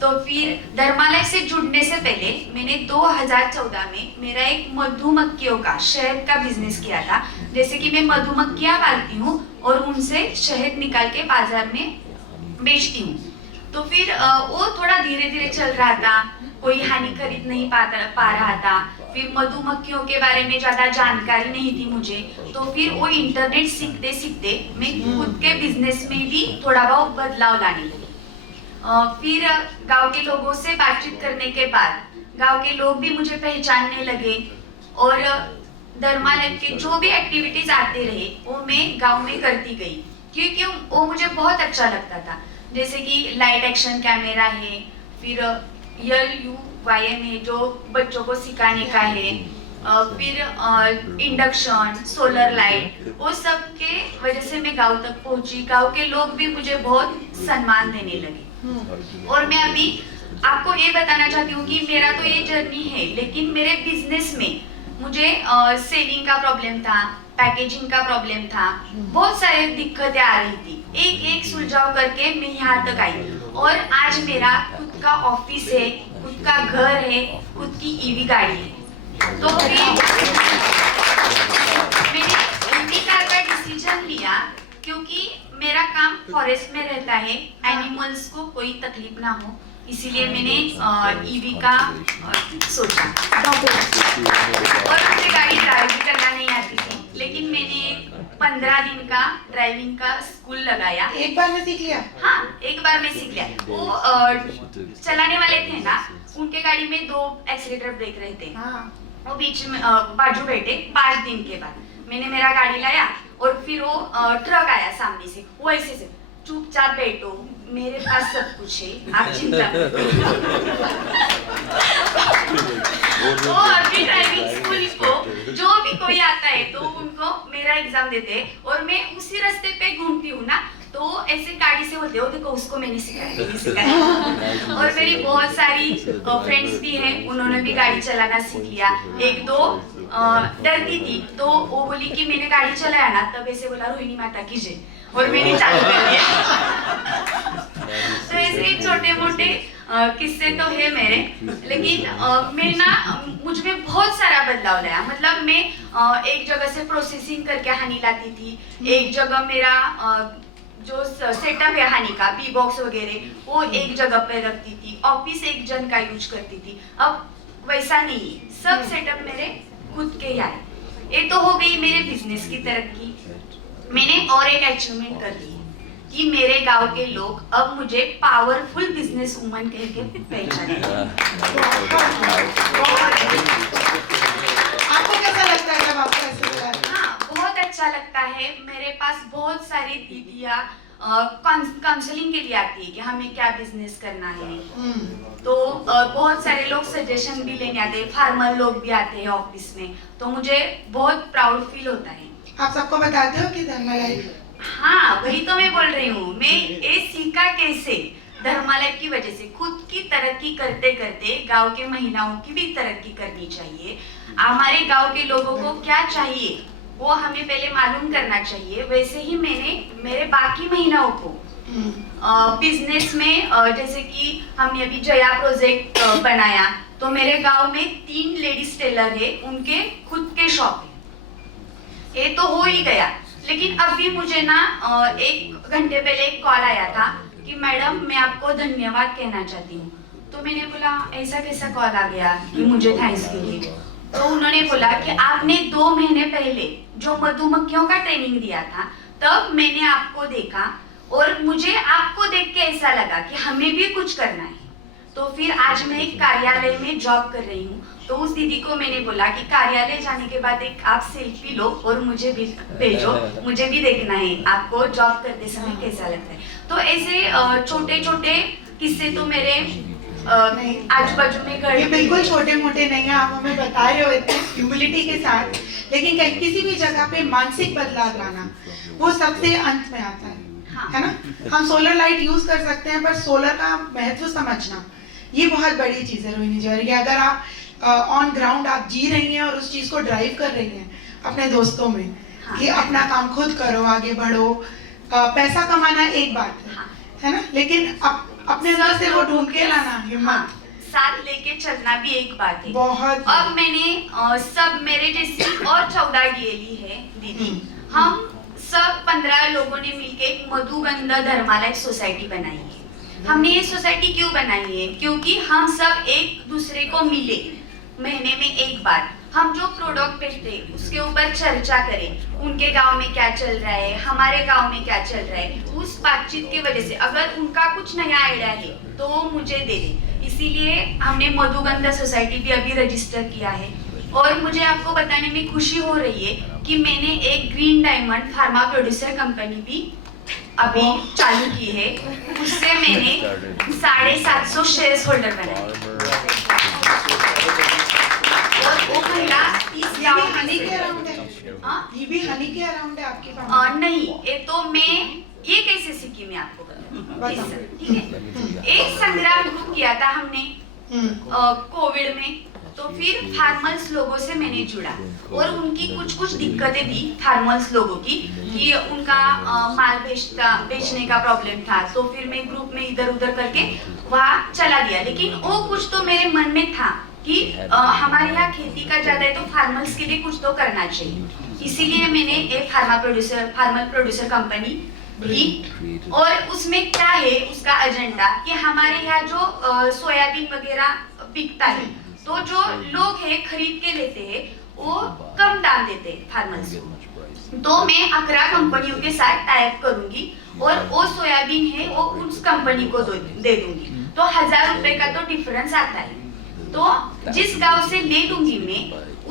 तो फिर धर्मा लाइफ से जुड़ने से पहले मैंने 2014 में मेरा एक मधुमक्खियों का शहद का बिजनेस किया था। जैसे कि मैं मधुमक्खियां पालती हूँ और उनसे शहद निकाल के बाजार में बेचती हूँ। तो फिर वो थोड़ा धीरे धीरे चल रहा था, कोई हानि खरीद नहीं पा रहा था। फिर मधुमक्खियों के बारे में ज्यादा जानकारी नहीं थी मुझे। तो फिर वो इंटरनेट सीखते सीखते मैं खुद के बिजनेस में भी थोड़ा बहुत बदलाव लाने लगी। फिर गांव के लोगों से बातचीत करने के बाद गांव के लोग भी मुझे पहचानने लगे, और धर्मा लाइफ के जो भी एक्टिविटीज आते रहे वो मैं गांव में करती गई, क्योंकि वो मुझे बहुत अच्छा लगता था। जैसे कि लाइट एक्शन कैमरा है, फिर LUYM है जो बच्चों को सिखाने का है, फिर इंडक्शन, सोलर लाइट, वो सब के वजह से मैं गांव तक पहुंची। गांव के लोग भी मुझे बहुत सम्मान देने लगे। और मैं अभी आपको ये बताना चाहती हूँ कि मेरा तो ये जर्नी है, लेकिन मेरे बिजनेस में मुझे सेलिंग का प्रॉब्लम था, पैकेजिंग का प्रॉब्लम था, बहुत सारे दिक्कतें आ रही थी। एक एक सुलझाव करके मैं यहाँ तक आई, और आज मेरा खुद का ऑफिस है, खुद का घर है, खुद की EV गाड़ी है। तो मैंने EV कार का डिसीजन लिया क्योंकि मेरा काम फॉरेस्ट में रहता है, एनिमल्स को कोई तकलीफ ना हो, इसीलिए मैंने ईवी का सोचा। और मुझे गाड़ी ड्राइव भी करना नहीं आती थी, लेकिन मैंने 15 दिन का ड्राइविंग का स्कूल लगाया। एक बार में सीख लिया? हाँ, एक बार में सीख लिया। वो चलाने वाले थे ना, उनके गाड़ी में 2 एक्सीलेटर ब्रेक रहते, हाँ। वो बीच में बाजू बैठे। 5 दिन के बाद मैंने मेरा गाड़ी लाया और फिर वो ट्रक आया सामने से, वो ऐसे से चुपचाप बैठो, मेरे पास सब कुछ है, आप चिंता मत करो। तो अभी ड्राइविंग स्कूल को जो भी कोई आता है तो उनको मेरा एग्जाम देते हैं, और मैं उसी रास्ते पे घूमती हूँ ना, तो ऐसे गाड़ी से बोलते हो देखो उसको मैंने सिखाया। और मेरी बहुत सारी फ्रेंड्स भी हैं, उन्होंने भी गाड़ी चलाना सीख लिया। 1-2 डरती थी, तो वो बोली कि मैंने गाड़ी चलाया ना, तब ऐसे बोला रोहिणी माता की जय, और मैंने चालू कर दिया। तो ऐसे छोटे मोटे किस्से तो है मेरे, लेकिन मैं ना मुझ में बहुत सारा बदलाव लाया। मतलब मैं एक जगह से प्रोसेसिंग करके हनी लाती थी, एक जगह मेरा जो सेटअप है हनी का, बी बॉक्स वगैरह, वो एक जगह पे रखती थी, ऑफिस एक जन का यूज करती थी। अब वैसा नहीं, सब सेटअप मेरे खुद के ही आए। ये तो हो गई मेरे बिजनेस की तरक्की। मैंने और एक अचीवमेंट कर ली कि मेरे गांव के लोग अब मुझे पावरफुल बिजनेस वुमन कह के पहचानते हैं। आपको कैसा लगता है जब आपको ऐसे बोला? हाँ, बहुत अच्छा लगता है। मेरे पास बहुत सारी दीदियाँ काउंसलिंग के लिए आती है कि हमें क्या बिजनेस करना है, तो बहुत सारे लोग सजेशन भी लेने आते हैं, फार्मर लोग भी आते हैं ऑफिस में, तो मुझे बहुत प्राउड फील होता है। आप सबको बताते हो कि धर्मा लाइफ? हाँ, वही तो मैं बोल रही हूँ। मैं ये सीखा कैसे, धर्मा लाइफ की वजह से। खुद की तरक्की करते करते गांव के महिलाओं की भी तरक्की करनी चाहिए। हमारे गांव के लोगों को क्या चाहिए वो हमें पहले मालूम करना चाहिए। वैसे ही मैंने मेरे बाकी महिलाओं को बिजनेस में, जैसे कि हमने अभी जया प्रोजेक्ट बनाया, तो मेरे गांव में 3 लेडीज टेलर है, उनके खुद के शॉप है। ये तो हो ही गया, लेकिन अभी मुझे ना 1 घंटे पहले एक कॉल आया था कि मैडम मैं आपको धन्यवाद कहना चाहती हूँ। तो मैंने बोला ऐसा कैसा कॉल आ गया कि मुझे थैंक्स के लिए? तो उन्होंने बोला कि आपने 2 महीने पहले जो मधुमक्खियों का ट्रेनिंग दिया था, तब मैंने आपको देखा और मुझे आपको देख के ऐसा लगा कि हमें भी कुछ करना है। तो फिर आज मैं एक कार्यालय में जॉब कर रही हूँ, तो उस दीदी को मैंने बोला कि कार्यालय जाने के बाद एक आप सेल्फी लो और मुझे भी भेजो, मुझे भी देखना है आपको जॉब करते समय कैसा लगता है। तो ऐसे छोटे छोटे किस्से तो मेरे आजू बाजू में ये बिल्कुल छोटे मोटे नहीं है, आप हमें बता रहे हो इतने ह्यूमिलिटी के साथ, लेकिन कहीं किसी भी जगह पे मानसिक बदलाव लाना वो सबसे अंत में आता है, हाँ। है ना। हम सोलर लाइट यूज कर सकते हैं, पर सोलर का महत्व समझना ये बहुत बड़ी चीज है रोहिणी जी। और ये अगर आप ऑन ग्राउंड आप जी रही हैं और उस चीज को ड्राइव कर रही हैं अपने दोस्तों में, हाँ। कि अपना काम खुद करो, आगे बढ़ो। पैसा कमाना एक बात है ना, लेकिन अपने अंदर से वो ढूंढ के लाना हिम्मत, साथ लेके चलना भी एक बात है। बहुत। अब मैंने सब मेरे जैसी और 14 डीएलई है दीदी, हम सब 15 लोगों ने मिलके एक मधुगंध धर्मा लाइफ सोसाइटी बनाई है। हमने ये सोसाइटी क्यों बनाई है? क्योंकि हम सब एक दूसरे को मिले, महीने में एक बार हम जो प्रोडक्ट बेचते हैं उसके ऊपर चर्चा करें, उनके गांव में क्या चल रहा है, हमारे गांव में क्या चल रहा है। उस बातचीत की वजह से अगर उनका कुछ नया आइडिया है तो वो मुझे दे दे। इसीलिए हमने मधुगंधा सोसाइटी भी अभी रजिस्टर किया है। और मुझे आपको बताने में खुशी हो रही है कि मैंने एक green diamond pharma producer company भी अभी चालू की है। उससे मैंने 750 शेयर होल्डर बनाए और वो महिला 30 गाँव में हनी के अराउंड है। हाँ? ये भी हनी के अराउंड है आपकी फार्म? नहीं, ये तो मैं ये कैसे सीखी मैं आपको बताऊं, ठीक है। एक संग्राम ग्रुप किया था हमने कोविड में, तो फिर फार्मर्स लोगों से मैंने जुड़ा और उनकी कुछ दिक्कतें थी फार्मर्स लोगों की, कि उनका माल बेचने का प्रॉब्लम था। तो फिर मैं ग्रुप में इधर उधर करके वहाँ चला दिया, लेकिन वो कुछ तो मेरे मन में था कि हमारे यहाँ खेती का ज्यादा है तो फार्मर्स के लिए कुछ तो करना चाहिए। इसीलिए मैंने एक फार्मर प्रोड्यूसर कंपनी भी। और उसमें क्या है उसका एजेंडा कि हमारे यहाँ जो सोयाबीन वगैरह बिकता है तो जो लोग हैं खरीद के लेते हैं वो कम दाम देते हैं फार्मर्स को। तो मैं 11 कंपनियों के साथ टाइप करूंगी और वो सोयाबीन है वो उस कंपनी को दे दूंगी, तो 1000 रुपए का तो डिफरेंस आता है। तो जिस गांव से ले लूंगी मैं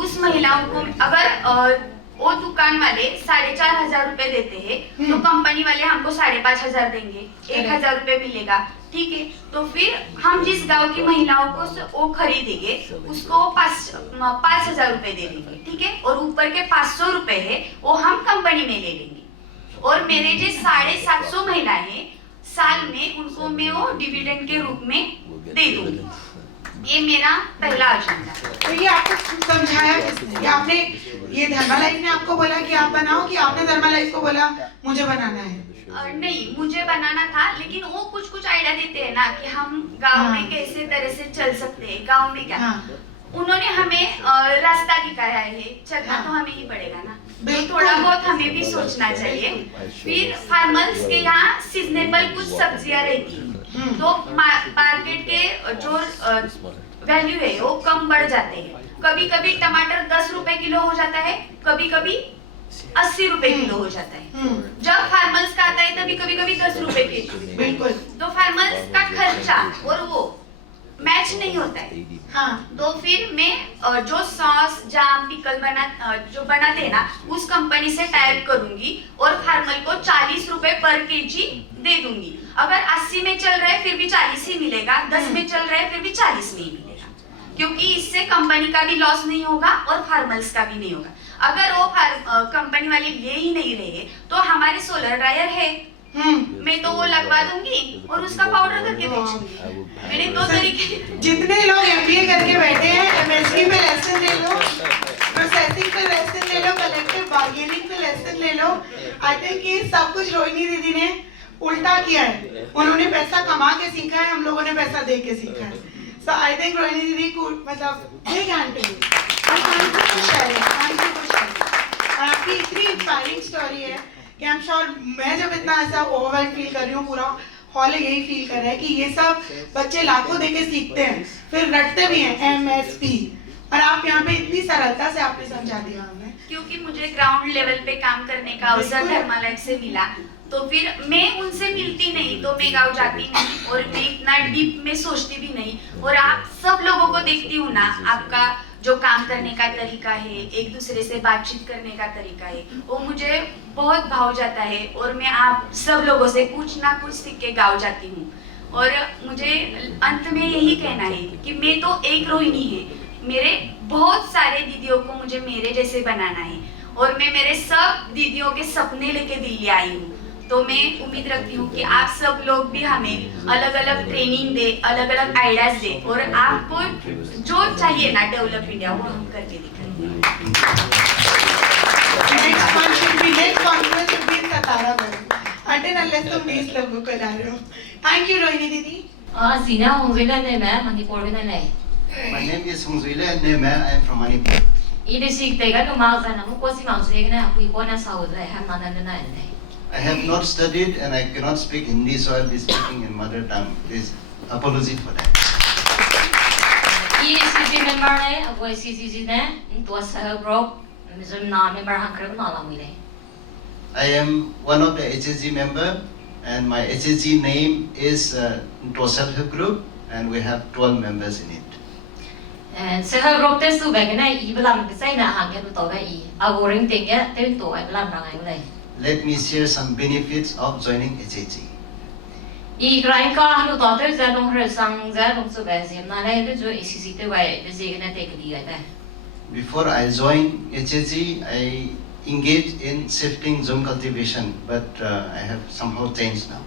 उस महिलाओं को अगर वो दुकान वाले 4500 रुपए देते हैं तो कंपनी वाले हमको 5500 देंगे, 1000 रुपए मिलेगा, ठीक है। तो फिर हम जिस गांव की महिलाओं को वो खरीदेंगे उसको 5000 रुपए दे देंगे, ठीक है। और ऊपर के 500 रुपए है वो हम कंपनी में ले लेंगे। और मेरे जो 750 महिलाएं हैं साल में उनको मैं वो डिविडेंड के रूप में दे दूंगी। ये मेरा पहला एजेंडा है। तो ये आपको समझाया किसने? ये आपने, ये धर्मा लाइफ ने आपको बोला कि आप बनाओ कि आपने धर्मा लाइफ को बोला मुझे बनाना है? नहीं, मुझे बनाना था, लेकिन वो कुछ आइडिया देते हैं ना कि हम गांव में कैसे तरह से चल सकते हैं, गांव में क्या। उन्होंने हमें रास्ता दिखाया है, चलना तो हमें ही पड़ेगा ना, तो थोड़ा बहुत हमें भी सोचना चाहिए। फिर फार्मर्स के यहाँ सीजनेबल कुछ सब्जियां रहती है तो मार्केट के जो वैल्यू है वो कम बढ़ जाते हैं। कभी कभी टमाटर 10 रुपए किलो हो जाता है, कभी कभी 80 रुपए किलो हो जाता है। जब फार्मर्स का आता है तभी कभी 10 रुपए किलो। बिल्कुल। तो फार्मर्स का खर्चा और वो मैच नहीं होता है। हाँ, तो फिर मैं जो सॉस जाम पिकल जो बनाते हैं ना उस कंपनी से टाइप करूंगी और फार्मर को 40 रुपए पर केजी दे दूंगी। अगर 80 में चल रहा है फिर भी 40 ही मिलेगा, 10 में चल रहा है फिर भी 40 में ही मिलेगा, क्योंकि इससे कंपनी का भी लॉस नहीं होगा और फार्मर्स का भी नहीं होगा। अगर वो कंपनी वाले ले ही नहीं रहे तो हमारे सोलर ड्रायर है, मैं तो वो लगवा दूंगी और उसका पाउडर करके बेचूंगी। मैंने 2 तरीके। जितने लोग एमबीए करके बैठे हैं एमएसपी में लेसन ले लो, प्रोसेसिंग पे लेसन ले लो, कलेक्टिव बार्गेनिंग पे लेसन ले लो। आई थिंक ये सब कुछ रोहिणी दीदी ने उल्टा किया है। उन्होंने पैसा कमा के सीखा है, हम लोगों ने पैसा दे के सीखा है। सो आई थिंक रोहिणी दीदी को मतलब बिग हैंड टू यू। और आपकी इतनी इंस्पायरिंग स्टोरी है कि आई एम श्योर मैं जब इतना ऐसा ओवरवेल्म फील कर रही हूँ, पूरा हॉल यही फील कर रहा है कि ये सब बच्चे लाखों देके सीखते हैं फिर रटते भी हैं एमएसपी, और आप यहाँ पे इतनी सरलता से आपने समझा दिया हमें। क्योंकि मुझे ग्राउंड लेवल पे काम करने का अवसर धर्मा लाइफ से मिला, तो फिर मैं उनसे मिलती नहीं तो मैं गाँव जाती नहीं और मैं इतना डीप में सोचती भी नहीं। और आप सब लोगों को देखती हूँ ना, आपका जो काम करने का तरीका है, एक दूसरे से बातचीत करने का तरीका है, वो मुझे बहुत भाव जाता है। और मैं आप सब लोगों से कुछ ना कुछ सीख के गाँव जाती हूँ। और मुझे अंत में यही कहना है कि मैं तो एक रोहिणी है, मेरे बहुत सारे दीदियों को मुझे मेरे जैसे बनाना है और मैं मेरे सब दीदियों के सपने लेके दिल्ली आई हूँ। तो मैं उम्मीद रखती हूँ कि आप सब लोग भी हमें अलग अलग ट्रेनिंग दे, अलग अलग आइडियाज दे और आपको जो चाहिए ना डेवलप इंडिया वो हम करके दिखाएंगे। Next one should be, next conference should be in Satara में। अंटिल अनलेस तुम 20 लोगों को ला रहे हो। थैंक यू रोहिणी दीदी। Zina Hongzuilan ne me Manipur na lai. My name is Hongzuilan Neme. I am from Manipur. Ide sik te ga no ma za na mo ko si ma se na ku ko na sa uza ha ma na na na. I have not studied and I cannot speak Hindi, so I'll be speaking in mother tongue. Please apology for that. ECC member ne ago ECC ne to sa group mizum na member han kar na la mi le. I am one of the HSG member and my HSG name is to self-help group and we have 12 members in it. And sa group te su ba na I blam ke sai na han ke to ba I ago ring te ya te to ai blam na ngai le. Let me share some benefits of joining HSG. I grai ka hanu to te za dong re sang za dong su ba sim na le de jo ECC te wai de je na te ke li ga. Before I joined HSG, I engaged in shifting zone cultivation, but I have somehow changed now.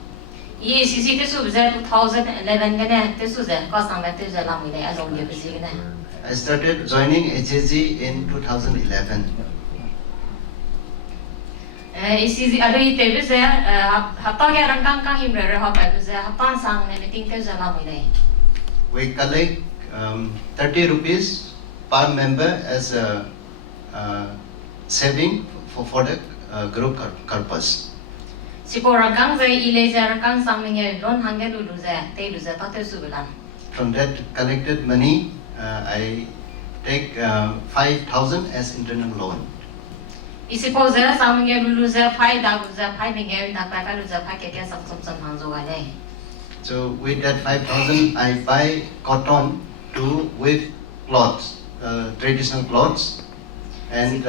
ECC te su ba 2011 ga na te su za ka sang ba te za la mi le a dong de ba je ga na. I started joining HSG in 2011. ECC ado I te be za hapa ga rang kang kang him re hapa be za hapa sang ne meeting te za la mi le. We collect 30 rupees per member as a saving for the group purpose. Sipo rakang ze ile ze rakang samlinge lon hange lulu ze te lu ze tate subilan. From that collected money, I take 5,000 as internal loan. Isipo ze samlinge lulu ze phai da lu ze phai linge da pa ka lu ze phai ke ke sam hang zo ga le. So with that 5,000, I buy cotton to weave clothes, traditional clothes, and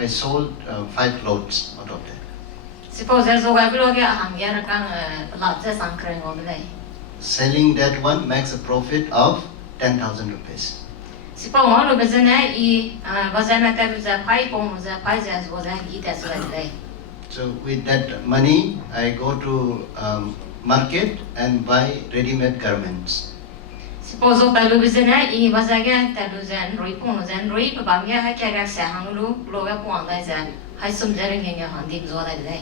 I sold 5 clothes out of that. Sipo ze zo ga bilo ge hange rakang la ze sang kreng o le. Selling that one makes a profit of 10,000 rupees. Sipo ngol lu bezene I bazana te lu ze phai pong ze phai ze zo ze gi te so le. So with that money, I go to market and buy ready-made garments. Sipo pa lu bezene I bazage te lu ze roi pong ze roi pa bam ge ha ke ga sa hang lu lo ga pong dai ze hai sum ze ring ge han dim zo dai le.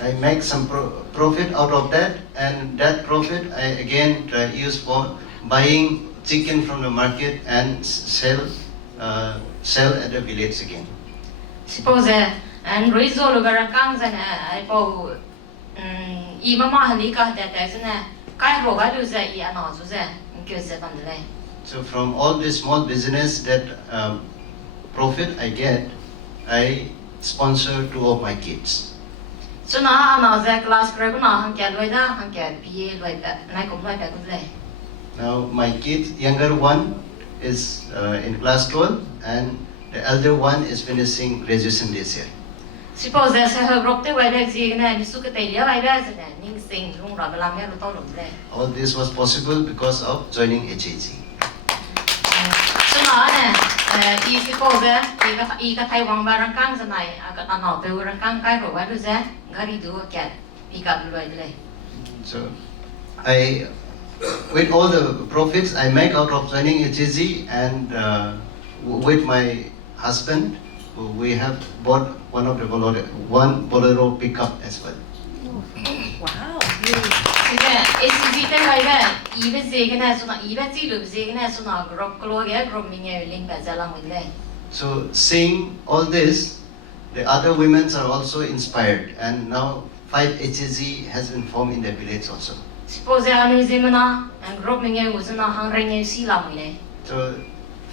I make some profit out of that, and that profit I again use for buying chicken from the market and sell at the village again. Suppose and result of a kansan I po Imama Halika that there's a Kai Rogaluza Ianazuza in Kyosepandale. So from all this small business that profit I get, I sponsor 2 of my kids. So now another class Gregona Hankalweda, Hanka, PA like that, and I come like that. Now my kids, younger one is in class 12, and the elder one is finishing graduation this year. Suppose there's a broke the weather and Sukatelia, I was and sing room Rabalam there. All this was possible because of joining HAG. So now, if you go there, you got Taiwan Barankang and I got an opera Barankang Cairo, what is that? Gary do a cat, pick up the So I, with all the profits I make out of joining HAG, and with my husband, we have bought one Bolero pickup as well. Wow. HAG like that, even Zagan has not even Zagan has not group Gloria, grooming a link as along with them. So seeing all this, the other women are also inspired, and now 5 HAG has been formed in the village also. Suppose I am Zimana and grouping a was not hungry and sea lamine. So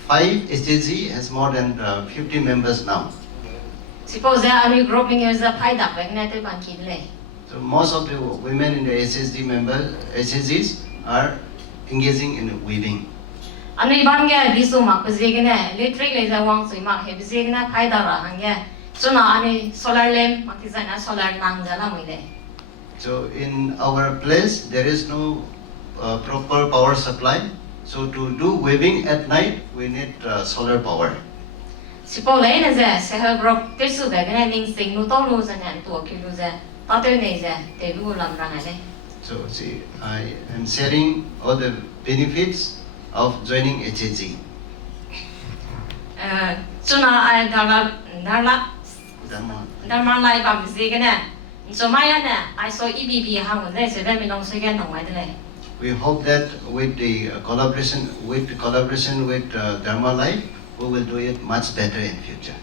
5 HAG has more than 50 members now. Suppose I am grouping as a pied up and native and kidley. So most of the women in the HAGs are engaging in weaving. And we banga this mark was Zigana, literally the ones we mark have Zigana Paidara Hanga. So now any solar lamp, Matizana solar Nangalamile. So in our place there is no proper power supply. So to do weaving at night we need solar power. Suppose as a Sahel broke this bag and ending sing no tolos and to a kiluza. So see, I am sharing all the benefits of joining HAG. So now I Dharma life of Zigana. So my I saw EBB how they said, let me know again on my delay. We hope that with the collaboration with Dharma Life, we will do it much better in future.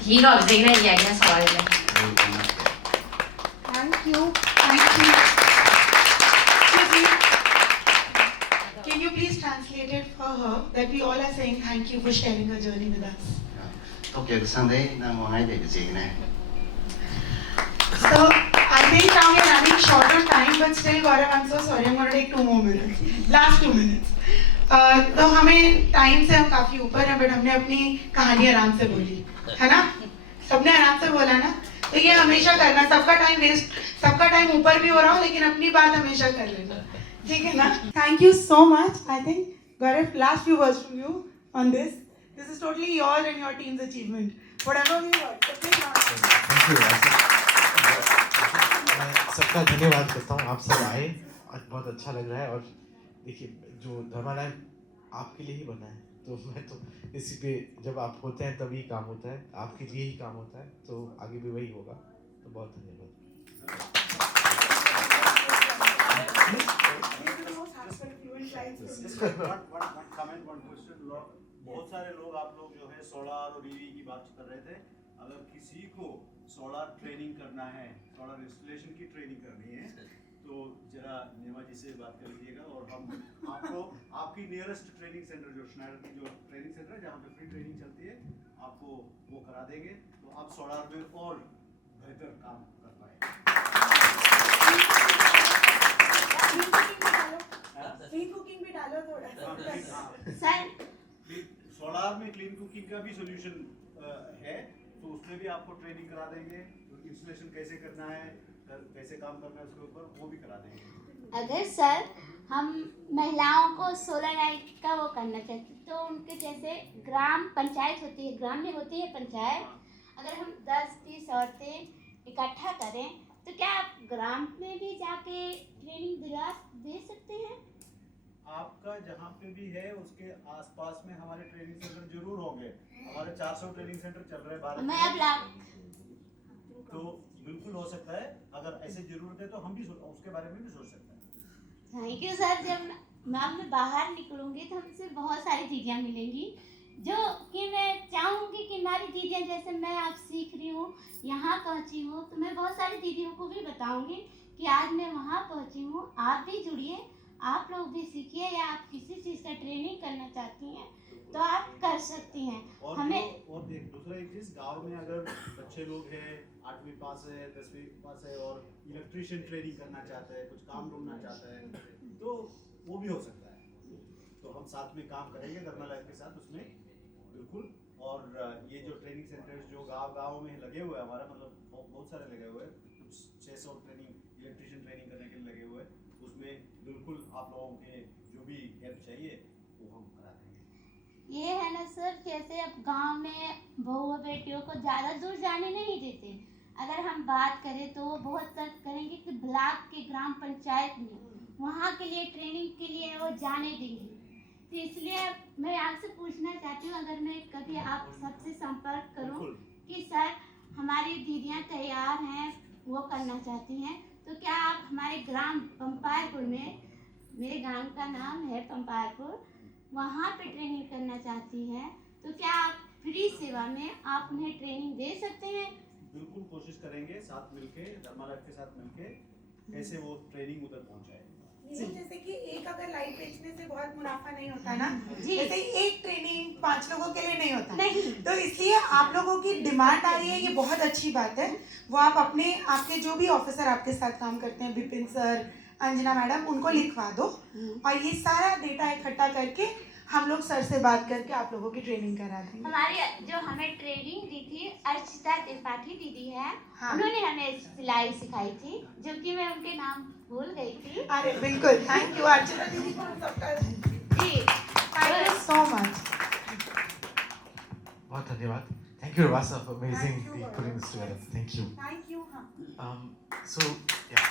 He got Zigana, yeah, that's all. Thank you. Thank you. Can you please translate it for her that we all are saying thank you for sharing her journey with us? So I think now we're running short on time, but still Gaurav, I'm so sorry, I'm going to take 2 more minutes. Last 2 minutes. तो हमें time से हम काफी ऊपर हैं, but हमने अपनी कहानी आराम से बोली, है ना? सबने आराम से बोला ना? तो ये हमेशा करना, सबका टाइम वेस्ट, सबका टाइम ऊपर भी हो रहा हो, लेकिन अपनी बात हमेशा कर लेना, ठीक है ना? Thank you so much. I think Gaurav, last few words from you on this. This is totally your and your team's achievement. Whatever we heard. So please Thank you. मैं सबका धन्यवाद करता हूँ, आप सब आए और बहुत अच्छा लग रहा है। और देखिए जो धर्मा लाइफ आपके लिए ही बना है, तो मैं तो इसी पे जब आप होते हैं तभी काम होता है, आपके लिए ही काम होता है, तो आगे भी वही होगा। तो बहुत धन्यवाद। बहुत सारे लोग आप लोग जो है सोलार और ईवी की बात कर रहे थे, अगर किसी को सोलर ट्रेनिंग करना है, सोलर इंस्टॉलेशन की ट्रेनिंग करनी है, तो जरा नेमा जी से बात कर लीजिएगा और हम आपको आपकी नियरेस्ट ट्रेनिंग सेंटर जो स्नाइडर की जो ट्रेनिंग सेंटर है जहाँ पे फ्री ट्रेनिंग चलती है आपको वो करा देंगे, तो आप सोलर में और बेहतर काम कर पाएंगे। फ्री कुकिंग भी डालो थोड़ा सर सोलार में क्लीन कुकिंग का भी सोल्यूशन है, तो उसमें भी आपको ट्रेनिंग करा देंगे, इंस्टॉलेशन कैसे करना है, कैसे काम करना है उसके ऊपर वो भी करा देंगे। अगर सर हम महिलाओं को सोलर लाइट का वो करना चाहते तो उनके जैसे ग्राम पंचायत होती है, ग्राम में होती है पंचायत, अगर हम 10-20 औरतें इकट्ठा करें तो क्या आप ग्राम में भी जाके ट्रेनिंग दिला दे सकते हैं? आपका जहाँ पे भी है उसके आसपास में हमारे ट्रेनिंग सेंटर जरूर होंगे। हमारे 400 ट्रेनिंग सेंटर चल रहे हैं भारत मैं अब में, तो बिल्कुल हो सकता है, अगर ऐसे जरूरत है तो हम भी उसके बारे में भी सोच सकते हैं। Thank you sir. जब मैं बाहर निकलूंगी तो हमसे बहुत सारी चीज़ें मिलेंगी जो कि मैं चाहूँगी कि हमारी दीदियाँ जैसे मैं आप सीख रही हूँ, यहाँ पहुँची हूँ, तो मैं बहुत सारी दीदियों को भी बताऊँगी कि आज मैं वहाँ पहुँची हूँ, आप भी जुड़िए, आप लोग भी सीखिए, या आप किसी चीज़ का ट्रेनिंग करना चाहती हैं तो आप कर सकती हैं। और हमें और दूसरा एक चीज़, गांव में अगर बच्चे लोग हैं 8वीं पास है 10वीं पास है और इलेक्ट्रीशियन ट्रेनिंग करना चाहते हैं, कुछ काम ढूंढना चाहते हैं, तो वो भी हो सकता है। तो हम साथ में काम करेंगे धर्मा लाइफ के साथ उसमें बिल्कुल। और ये जो ट्रेनिंग सेंटर्स जो गाँव में लगे हुए हैं हमारा, मतलब बहुत सारे लगे हुए हैं, कुछ 600 ट्रेनिंग इलेक्ट्रीशियन ट्रेनिंग करने के लिए लगे हुए हैं, उसमें बिल्कुल आप लोगों के जो भी हेल्प चाहिए वो हम करा देंगे। ये है ना सर, जैसे अब गांव में बहुओं बेटियों को ज़्यादा दूर जाने नहीं देते, अगर हम बात करें तो वो बहुत तक करेंगे कि ब्लॉक के ग्राम पंचायत में वहाँ के लिए ट्रेनिंग के लिए वो जाने देंगे। तो इसलिए मैं आपसे पूछना चाहती हूँ, अगर मैं कभी आप सबसे संपर्क करूँ कि सर हमारी दीदियाँ तैयार हैं, वो करना चाहती हैं, तो क्या आप हमारे ग्राम पंपायरपुर में, मेरे गांव का नाम है पंपायरपुर, वहाँ पे ट्रेनिंग करना चाहती हैं, तो क्या आप फ्री सेवा में आप उन्हें ट्रेनिंग दे सकते हैं? बिल्कुल कोशिश करेंगे साथ मिलके, धर्मा लाइफ के साथ मिलके कैसे वो ट्रेनिंग उधर पहुंचाए। जैसे कि एक अगर लाइट बेचने से बहुत मुनाफा नहीं होता ना, जैसे एक ट्रेनिंग 5 लोगों के लिए नहीं होता, नहीं। तो इसलिए आप लोगों की डिमांड आ रही है, ये बहुत अच्छी बात है। वो आप अपने आपके जो भी ऑफिसर आपके साथ काम करते हैं, विपिन सर, अंजना मैडम, उनको लिखवा दो और ये सारा डेटा इकट्ठा करके हम लोग सर से बात करके आप लोगों की ट्रेनिंग करा देंगे। हमारी जो हमें ट्रेनिंग दी थी अर्चिता त्रिपाठी दीदी है, हाँ। उन्होंने हमें सिलाई सिखाई थी, जो कि मैं उनके नाम भूल गई थी। अरे बिल्कुल, थैंक यू अर्चिता दीदी को हम सबका जी, थैंक यू सो मच। बहुत धन्यवाद। Thank you, Ravasa, for amazing Thank you, putting this together. Thank you. Thank you. हाँ So, yeah.